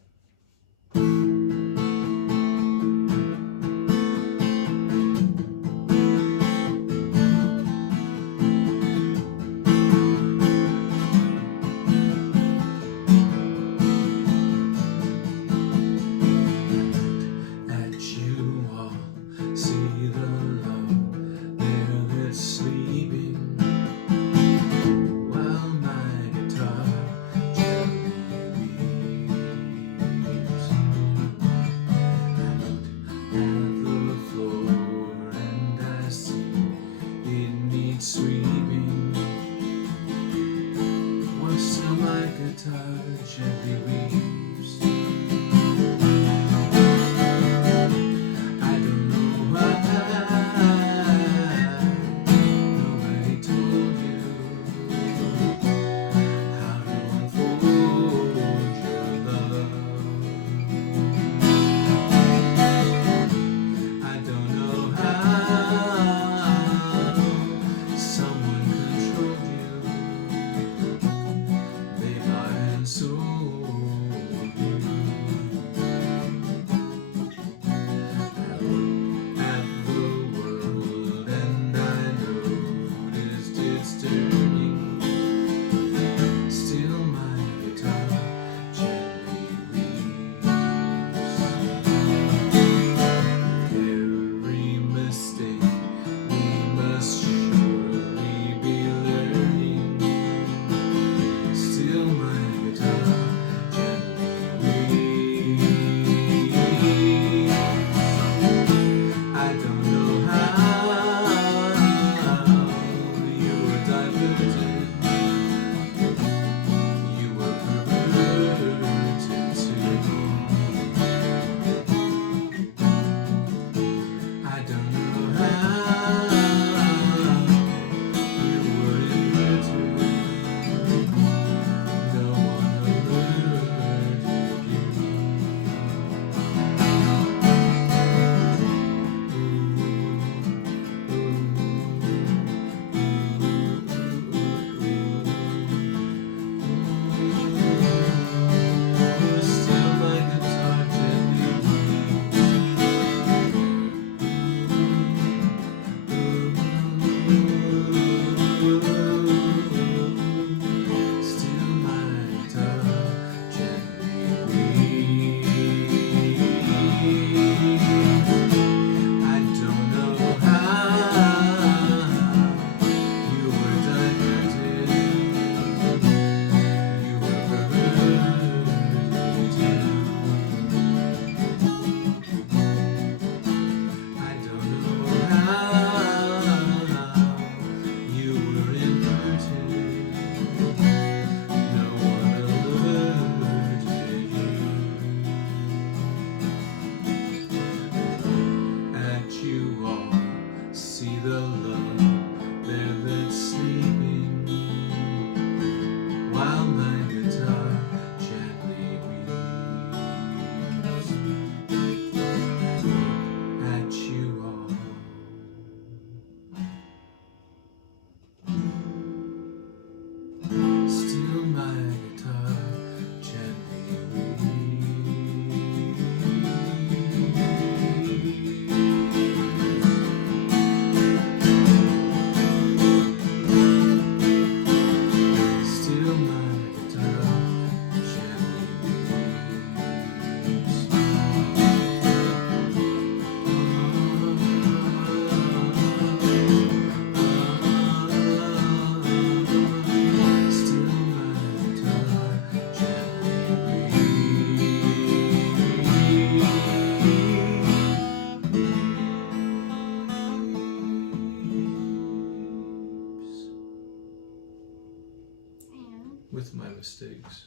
with my mistakes.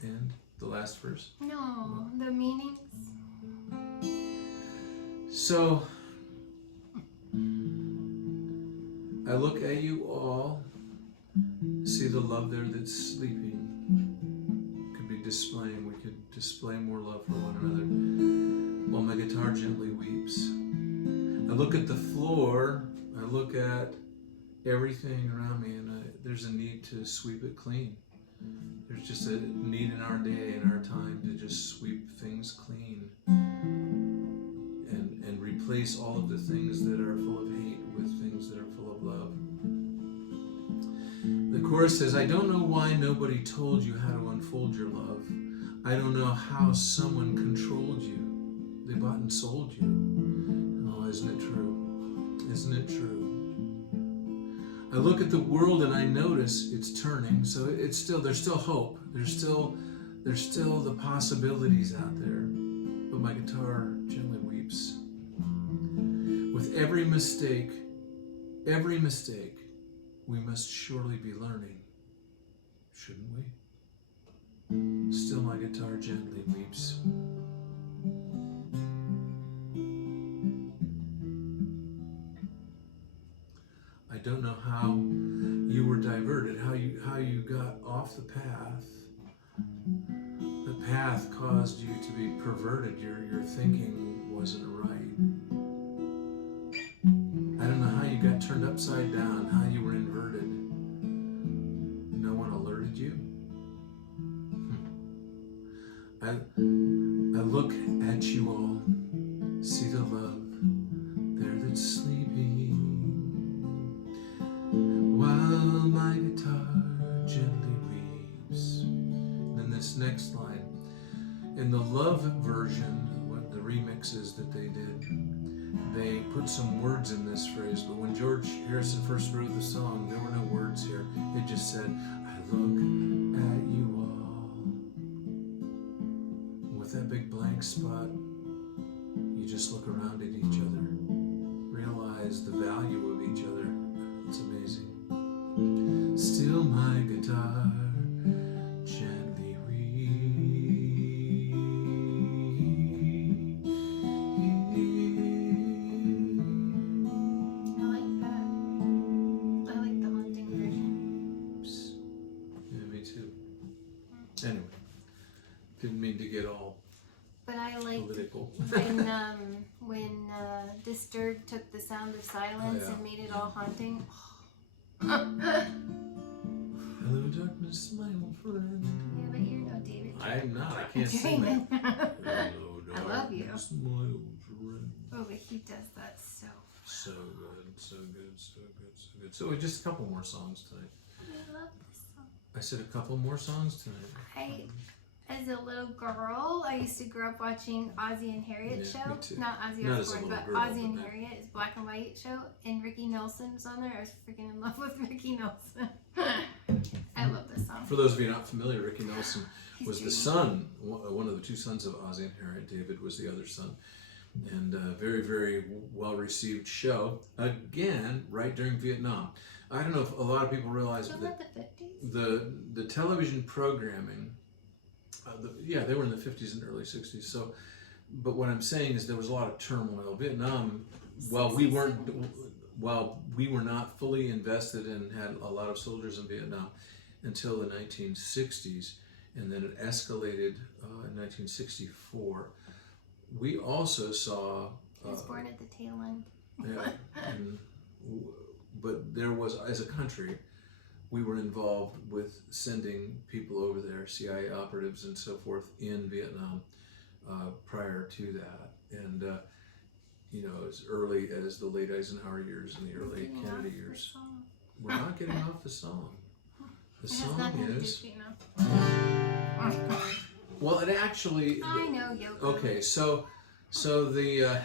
And the last verse. No, the meanings. So, I look at you all, see the love there that's sleeping. Could be displaying, we could display more love for one another while my guitar gently weeps. I look at the floor, I look at everything around me, and there's a need to sweep it clean. There's just a need in our day, in our time, to just sweep things clean and replace all of the things that are full of hate with things that are full of love. The chorus says, I don't know why nobody told you how to unfold your love. I don't know how someone controlled you. They bought and sold you. Oh, isn't it true? Isn't it true? I look at the world and I notice it's turning, so there's still hope. There's still the possibilities out there. But my guitar gently weeps. With every mistake, we must surely be learning, shouldn't we? Still my guitar gently weeps. I don't know how you were diverted, how you got off the path. The path caused you to be perverted. Your thinking wasn't right. I don't know how you got turned upside down, how you were inverted. No one alerted you. I look at you all, see the love there that's sleeping, while my guitar gently weeps. And then this next line, in the love version, what the remixes that they did, they put some words in this phrase, but when George Harrison first wrote the song, there were no words here. It just said, I look at you all. With that big blank spot, you just look around at each other, realize the value of each other. It's amazing. Still my guitar gently weeps. I like that. I like the haunting version. Yeah, me too. Anyway, didn't mean to get all But I liked political. when Disturbed took the sound of silence and made it all haunting. Hello, darkness, my old friend. Yeah, but you're no David. I'm not. I can't sing that. Hello, I love you. darkness, my old friend. Oh, but he does that so well. So good, so good, so good, so good. So just a couple more songs tonight. I love this song. I said a couple more songs tonight. As a little girl, I used to grow up watching Ozzie and Harriet Yeah, show. me too. Not Ozzie Not as a Osbourne, little but girl, Ozzie and but yeah. Harriet is black and white show, and Ricky Nelson was on there. I was freaking in love with Ricky Nelson. I love this song. For those of you not familiar, Ricky Nelson was the dreamy. son, one of the two sons of Ozzie and Harriet. David was the other son. And a very, very well-received show. Again, right during Vietnam. I don't know if a lot of people realize Wasn't that that the 50s? the television programming, they were in the 50s and early 60s. So, but what I'm saying is there was a lot of turmoil. Vietnam, while we were not fully invested and had a lot of soldiers in Vietnam until the 1960s, and then it escalated in 1964. We also saw. I was born at the tail end. Yeah, but there was, as a country, we were involved with sending people over there, CIA operatives and so forth, in Vietnam prior to that. And, as early as the late Eisenhower years and the early Kennedy years. We're not getting off the song. The song is... Well, it actually... I know, Yoko. Okay, so the...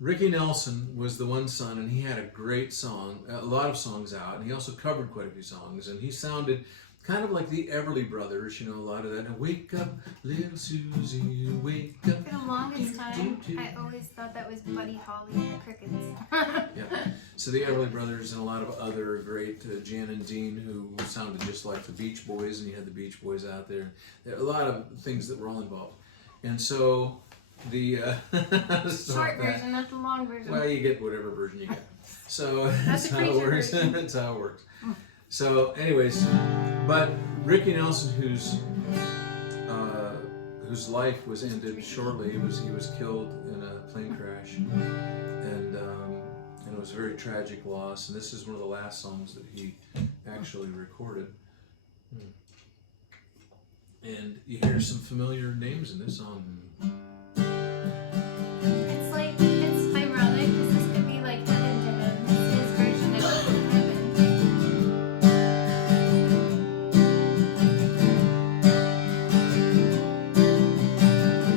Ricky Nelson was the one son, and he had a great song, a lot of songs out, and he also covered quite a few songs, and he sounded kind of like the Everly Brothers, a lot of that. And wake up, little Susie, wake up. For the longest time, I always thought that was Buddy Holly and the Crickets. Yeah. So the Everly Brothers and a lot of other great Jan and Dean who sounded just like the Beach Boys, and you had the Beach Boys out there. There are a lot of things that were all involved. And so the short version, not the long version. Well, you get whatever version you get. So that's how it works. That's how it works. So, anyways, but Ricky Nelson, whose life was ended shortly, he was killed in a plane crash, and it was a very tragic loss. And this is one of the last songs that he actually recorded. And you hear some familiar names in this song. It's ironic because this could be like Heaven to Him. This is his version of Heaven.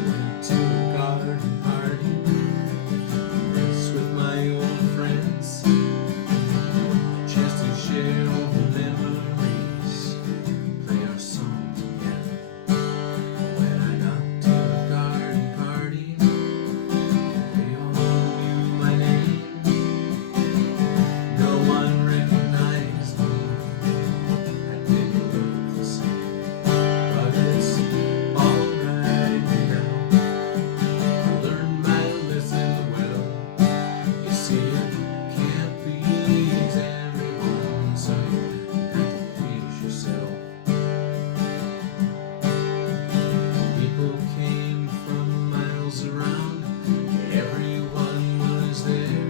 Went to a garden party, danced with my old friends, a chance to share all the memories, play our song together. When I got to the garden party, they all knew my name. No one recognized me. I didn't look the same, but it's alright now. I learned my lesson well. You see, it can't please everyone, so you have to please yourself. People came from miles around, everyone was there.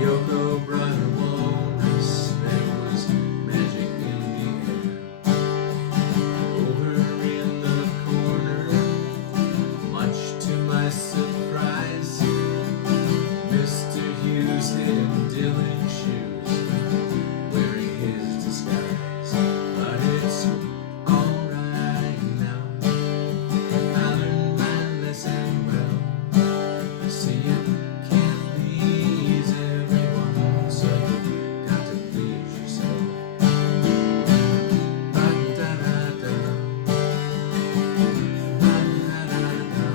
Yoko brought her walrus, there was magic in the air. Over in the corner, much to my surprise, Mr. Hughes hid Dylan's shoes, wearing his disguise. But it's alright now, I learned my lesson well. You see, you can't please everyone, so you got to please yourself. Ba-da-da-da, ba-da-da-da.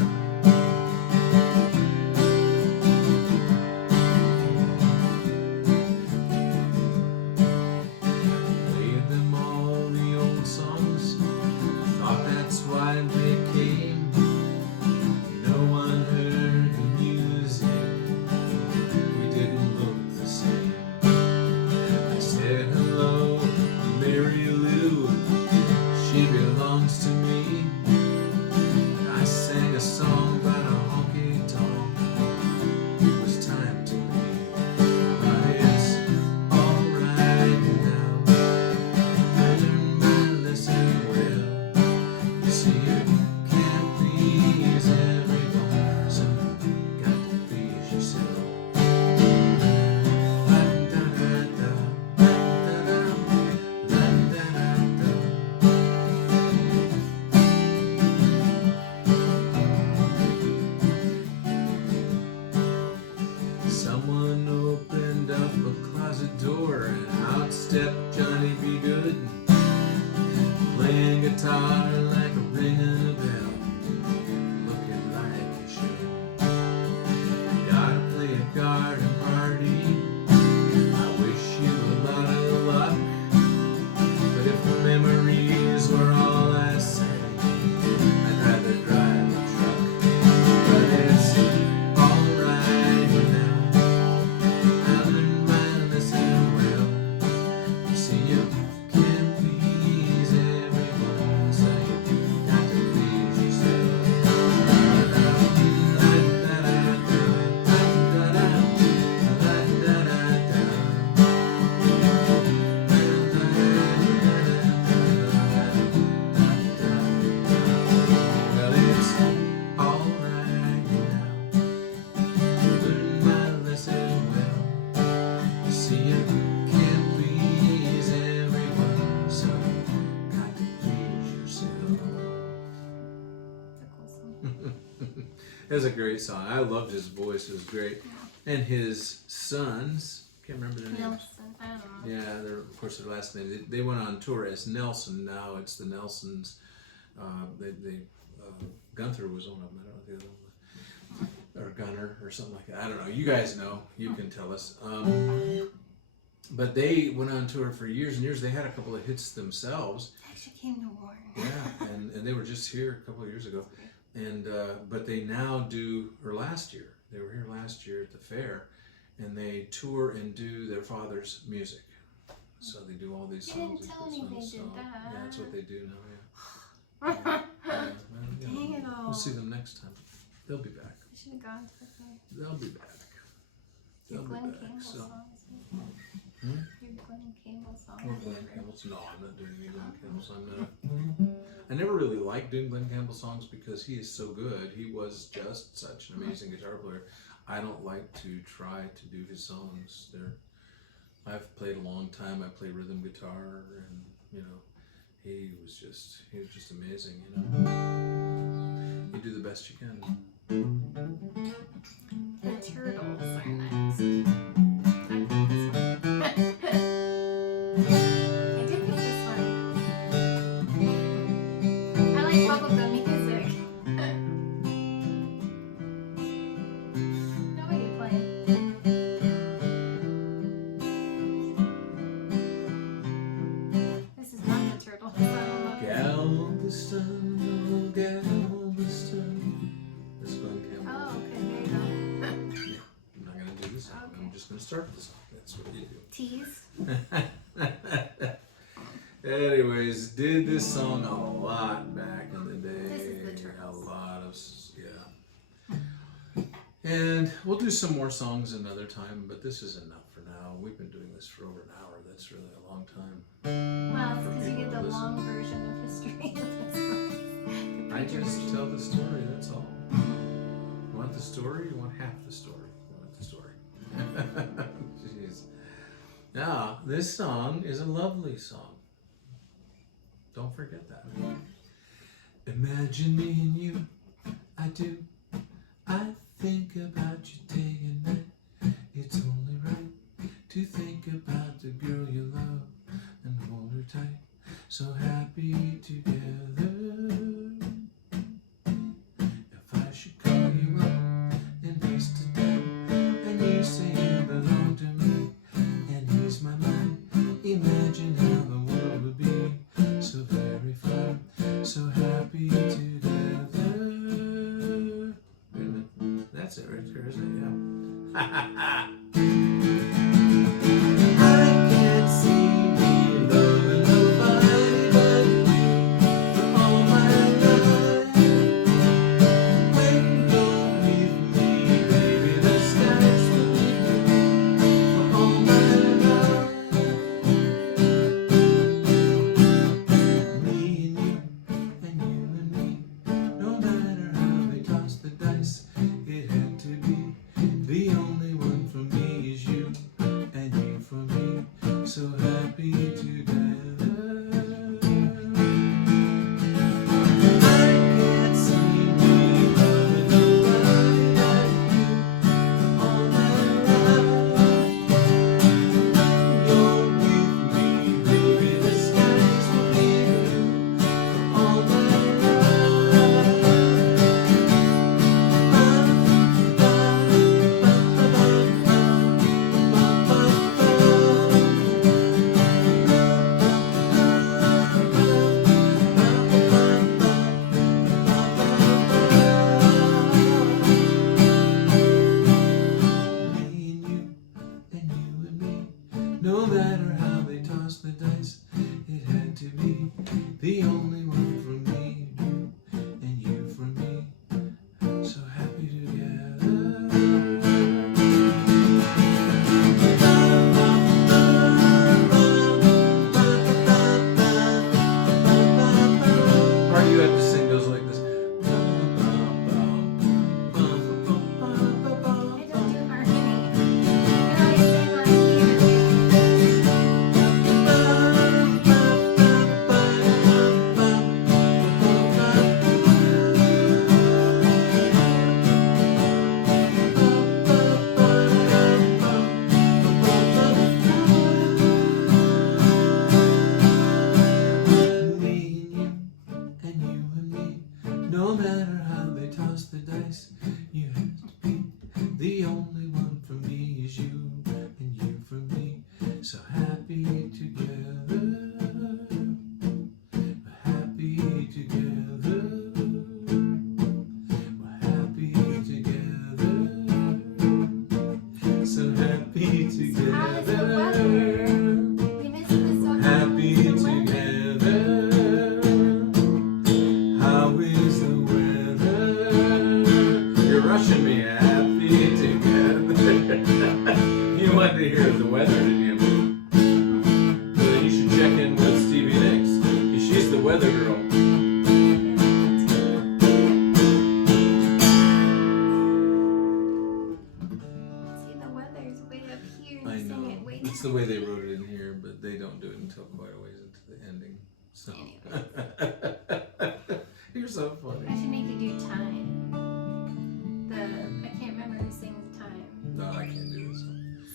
Played them all the old songs, thought that's why they came. No one heard the music, we didn't look the same. I said hello to Mary Lou, she belongs to me. I sang a song about a honky tonk, it was time to leave. But it's alright now, I learned my lesson well. You see, you can't please everyone, so you got to please yourself. La-da-da-da, la-da-da, la-da-da-da. Someone opened up a closet door, and out stepped Johnny B. Good, playing guitar like a ringing a bell, looking like he should. Gotta play a garden party, I wish you a lot of luck. But if the memories were all I sang, I'd rather drive a truck. But it's alright now, I learned my lesson well. You see, you can't please everyone, so you got to please yourself. Well, it's alright now, learned my lesson well. You see, you can't please everyone, so you got to please yourself. It's a cool song. It was a great song. I loved his voice. It was great. And his sons, can't remember their names. Nelson, I don't know. Yeah, they're, of course, their last name. They went on tour as Nelson. Now it's the Nelsons. Gunther was one of them. I don't know if the other one was. Or Gunner. winner or something like that. I don't know. You guys know. You can tell us. But they went on tour for years and years. They had a couple of hits themselves. They actually came to Warren. Yeah, and they were just here a couple of years ago. And but they now do, or last year, they were here last year at the fair, and they tour and do their father's music. So they do all these songs. You didn't tell me they did that. Yeah, that's what they do now, yeah. Dang it all. We'll see them next time. They'll be back. I should have gone to the fair. They'll be back. They'll be Glenn back. Campbell So. songs. Hmm? Your Glenn Campbell songs. Or Glenn Campbell's. No, I'm not doing any Glenn Campbell songs. I never really liked doing Glenn Campbell songs because he is so good. He was just such an amazing guitar player. I don't like to try to do his songs. I've played a long time. I play rhythm guitar, and you know, he was just amazing. You know, you do the best you can. The Turtles are next. I picked this one. I did pick this one. I like bubblegum music. Now what are you playing? This is not the Turtles. I don't know. Galveston, oh Galveston. This is Glenn Campbell. Oh, okay, there you go. I'm not gonna do this song. Okay. I'm just gonna start the song. That's what you do. Tease. Anyways, did this song a lot back in the day. This is the Turtles. A lot of, yeah. And we'll do some more songs another time, but this is enough for now. We've been doing this for over an hour. That's really a long time. Well, it's because you get the Listen. long version of history of this one. The I preacher just version. tell the story, that's all. You want the story? You want half the story? You want the story. Jeez. Now, this song is a lovely song. Don't forget that. Imagine me and you, I do. I think about you day and night. It's only right to think about the girl you love and hold her tight. So happy together. If I should call you up and bust it down, and you say you belong to me, and he's my man, imagine how the world would be so very fun, so happy together. Wait a minute, that's it right there, isn't it? Yeah. I can't see me loving nobody but you for all my life. When you don't leave me, baby, the sky's the limit for all my life. Me and you and me, no matter how they toss the dice, it had to be. The only one for me is happy together. How's the weather? You missed the song. Happy together. How is the weather? You're rushing me. Happy together. You wanted to hear the weather, didn't you? So you should check in with Stevie Nicks, because she's the weather girl. See, the weather's way up here and I you sing know. it way It's the way they wrote it in here, but they don't do it until quite a ways into the ending. So. You're so funny. I should make you do Time. I can't remember who sings Time. No, I can't do this.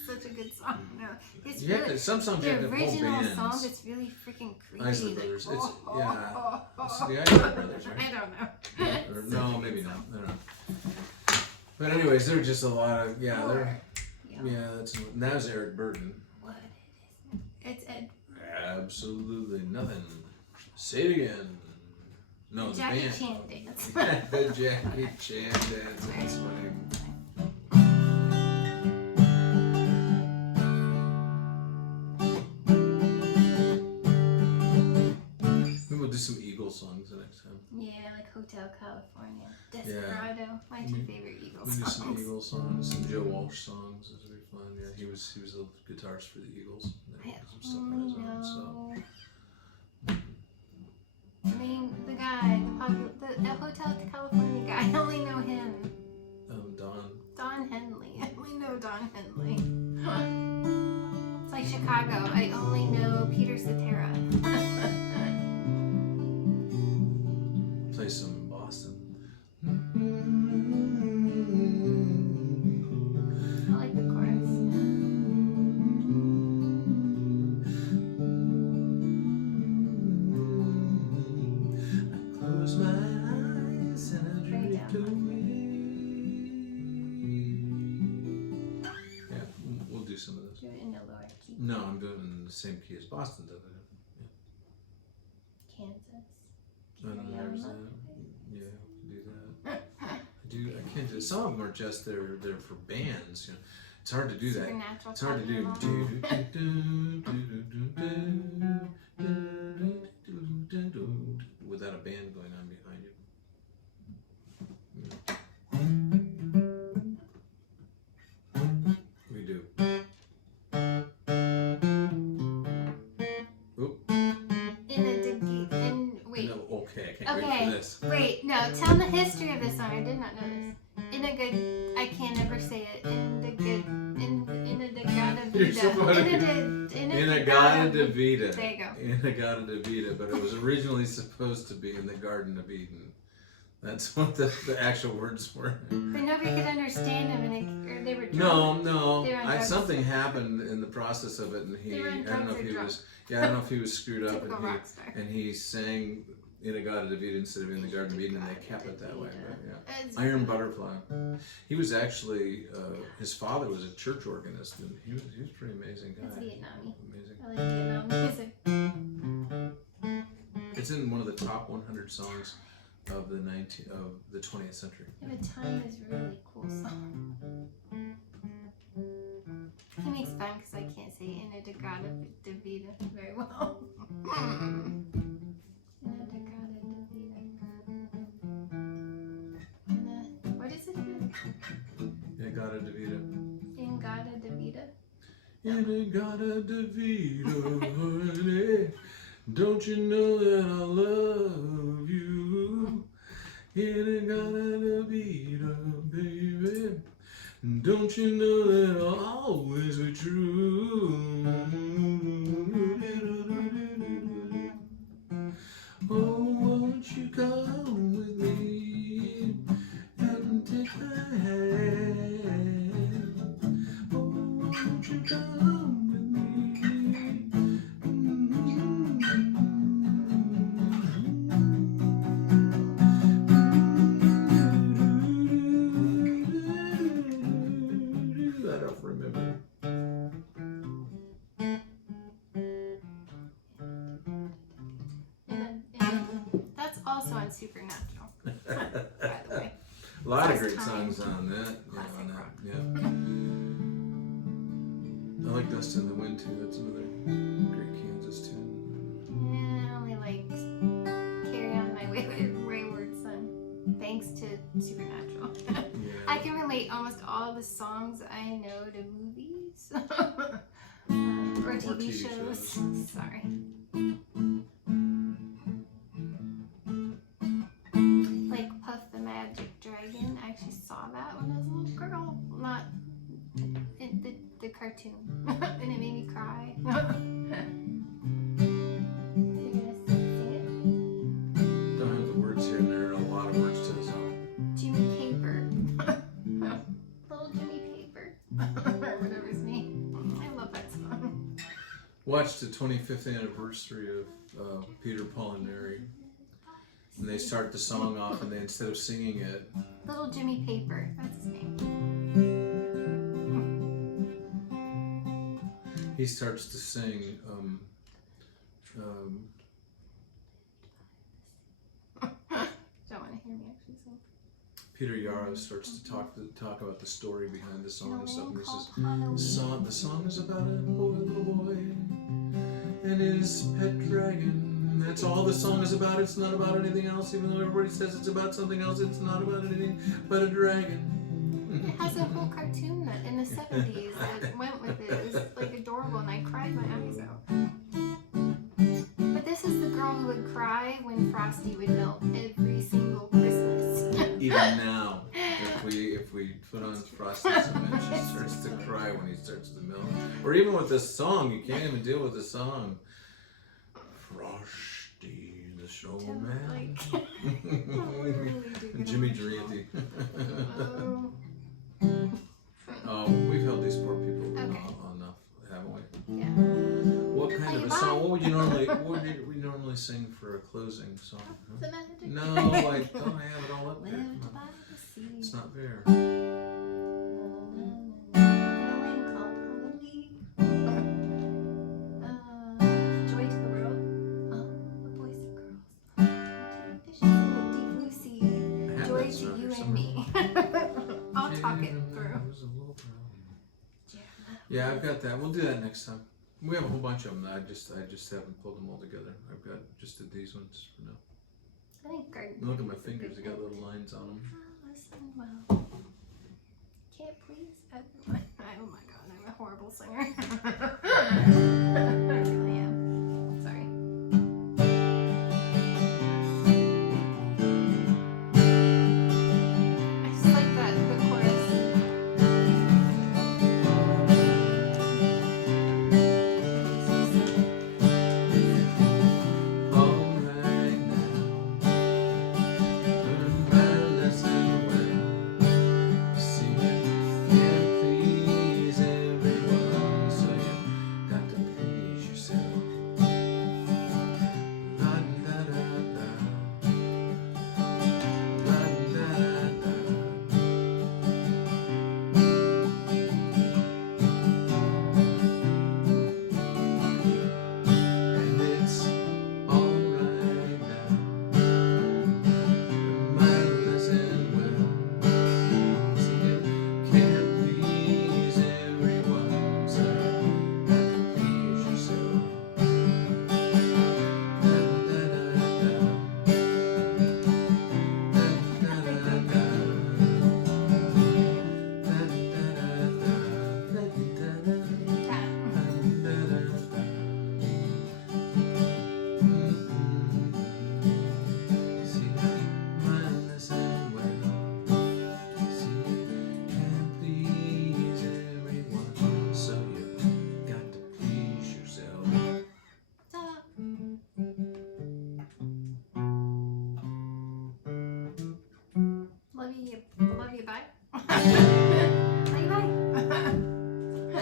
Such a good song. No, it's Yeah, really, some songs you have the to have whole original bands. songs. It's really freaking creepy. Isley like, Brothers. It's, oh, yeah. oh, oh, It's oh. the Isley Brothers, right? I don't know. Or, no, maybe not. I don't know. But anyways, there are just a lot of that's Eric Burden. What it is? It's Ed. Absolutely nothing. Say it again. No, the Jackie band. Chan dance. The Jackie Chan dance. That's funny. Maybe we'll do some Eagles songs the next time. Yeah, like Hotel California. Desperado. My two favorite Eagles We'll do songs. some Eagles songs, some Joe Walsh songs. This would be fun. Yeah, he was the guitarist for the Eagles. I Some stuff on only his own, so. know. I mean, the guy, the Hotel California guy. I only know him. Don. Don Henley. I only know Don Henley. It's like Chicago. I only know Peter Cetera. Play some in Boston. I like the chorus. I close my eyes and I drift away. Yeah, we'll do some of those. Do it in a lower key. No, I'm doing it in the same key as Boston does it. Kansas. I don't know. There's that. Yeah, do that. I can't do. Some of them are just they're for bands. You know, it's hard to do that. Supernatural. It's hard to do. Without a band going on behind you. We do. Wait. No, okay, I can't wait for this. Wait, no, tell the history of this song. I did not know this. In a good, I can't ever say it. In the good, in a Degada You're so funny. Inagata de Vida. There you go. Inagata de Vida, but it was originally supposed to be in the Garden of Eden. That's what the actual words were. But nobody could understand them, or they were drunk. No. They were on drugs. Something happened in the process of it, and They were on I don't know drugs if or he drunk. was. Yeah, I don't know if he was screwed up, Typical rock star. and he sang Inagata de Vida instead of in the Garden of Eden, and they kept it that way. But yeah, Iron Butterfly. He was actually his father was a church organist, and he was a pretty amazing guy. It's Vietnamese. Amazing. I like Vietnam music. It's in one of the top 100 songs of the 20th century. Yeah, but Time is a really cool song. He makes fun because I can't say Inagata de Vida very well. Inagata de Vida. What is it again? Inagata de Vida. Ingata de Vida. Inagata de Vida, honey. Don't you know that I love you? Inagata de Vida, baby. Don't you know that I'll always be true? Oh, won't you come with me and take my hand? Oh, won't you come with me? I don't remember. That's also on Supernatural, by the way. A lot of Last great time. songs on that. Classic rock. Yeah. like Dust in the Wind too. That's another great Kansas tune. Yeah, I only like Carry On My Wayward Son. Thanks to Supernatural. Yeah. I can relate almost all the songs I know to movies or TV shows. Sorry. Like Puff the Magic Dragon. I actually saw that when I was a little girl. Not in the cartoon. And it made me cry. You're gonna sing it? Don't have the words here, and there are a lot of words to the song. Jimmy Paper. Little Jimmy Paper. Or whatever his name. I love that song. Watched the 25th anniversary of Peter, Paul, and Mary. And they start the song off, and they, instead of singing it, Little Jimmy Paper. That's his name. he starts to sing. Don't want to hear me actually sing. Peter Yarrow starts to talk about the story behind the song and stuff. And he says, Halloween. the song is about a little boy and his pet dragon. That's all the song is about. It's not about anything else, even though everybody says it's about something else. It's not about anything but a dragon. It has a whole cartoon that in the 70s that went with it. It was like adorable, and I cried my eyes out. But this is the girl who would cry when Frosty would melt every single Christmas. Even now, if we put on Frosty Cement, she starts to cry when he starts to melt. Or even with this song, you can't even deal with the song. Frosty the Snowman. Jimmy Durante. We've held these poor people enough, haven't we? Yeah. What kind of a song? What would you normally sing for a closing song? The magic. No, I don't have it all up there. Lived by the sea. It's not fair. In a land called Halloween. Joy to the world. Oh, the boys and girls. Fishes in the deep blue sea. Joy to you and me. I'll talk it through. Yeah, I've got that. We'll do that next time. We have a whole bunch of them. I just haven't pulled them all together. I've got just did these ones for now. I think Look at my fingers. They got little lines on them. Listen well. Can't please everyone. Oh my god, I'm a horrible singer. I really am. Sorry. I just like the chorus.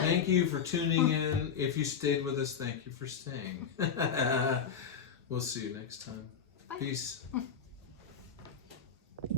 Thank you for tuning in. If you stayed with us, thank you for staying. We'll see you next time. Bye. Peace.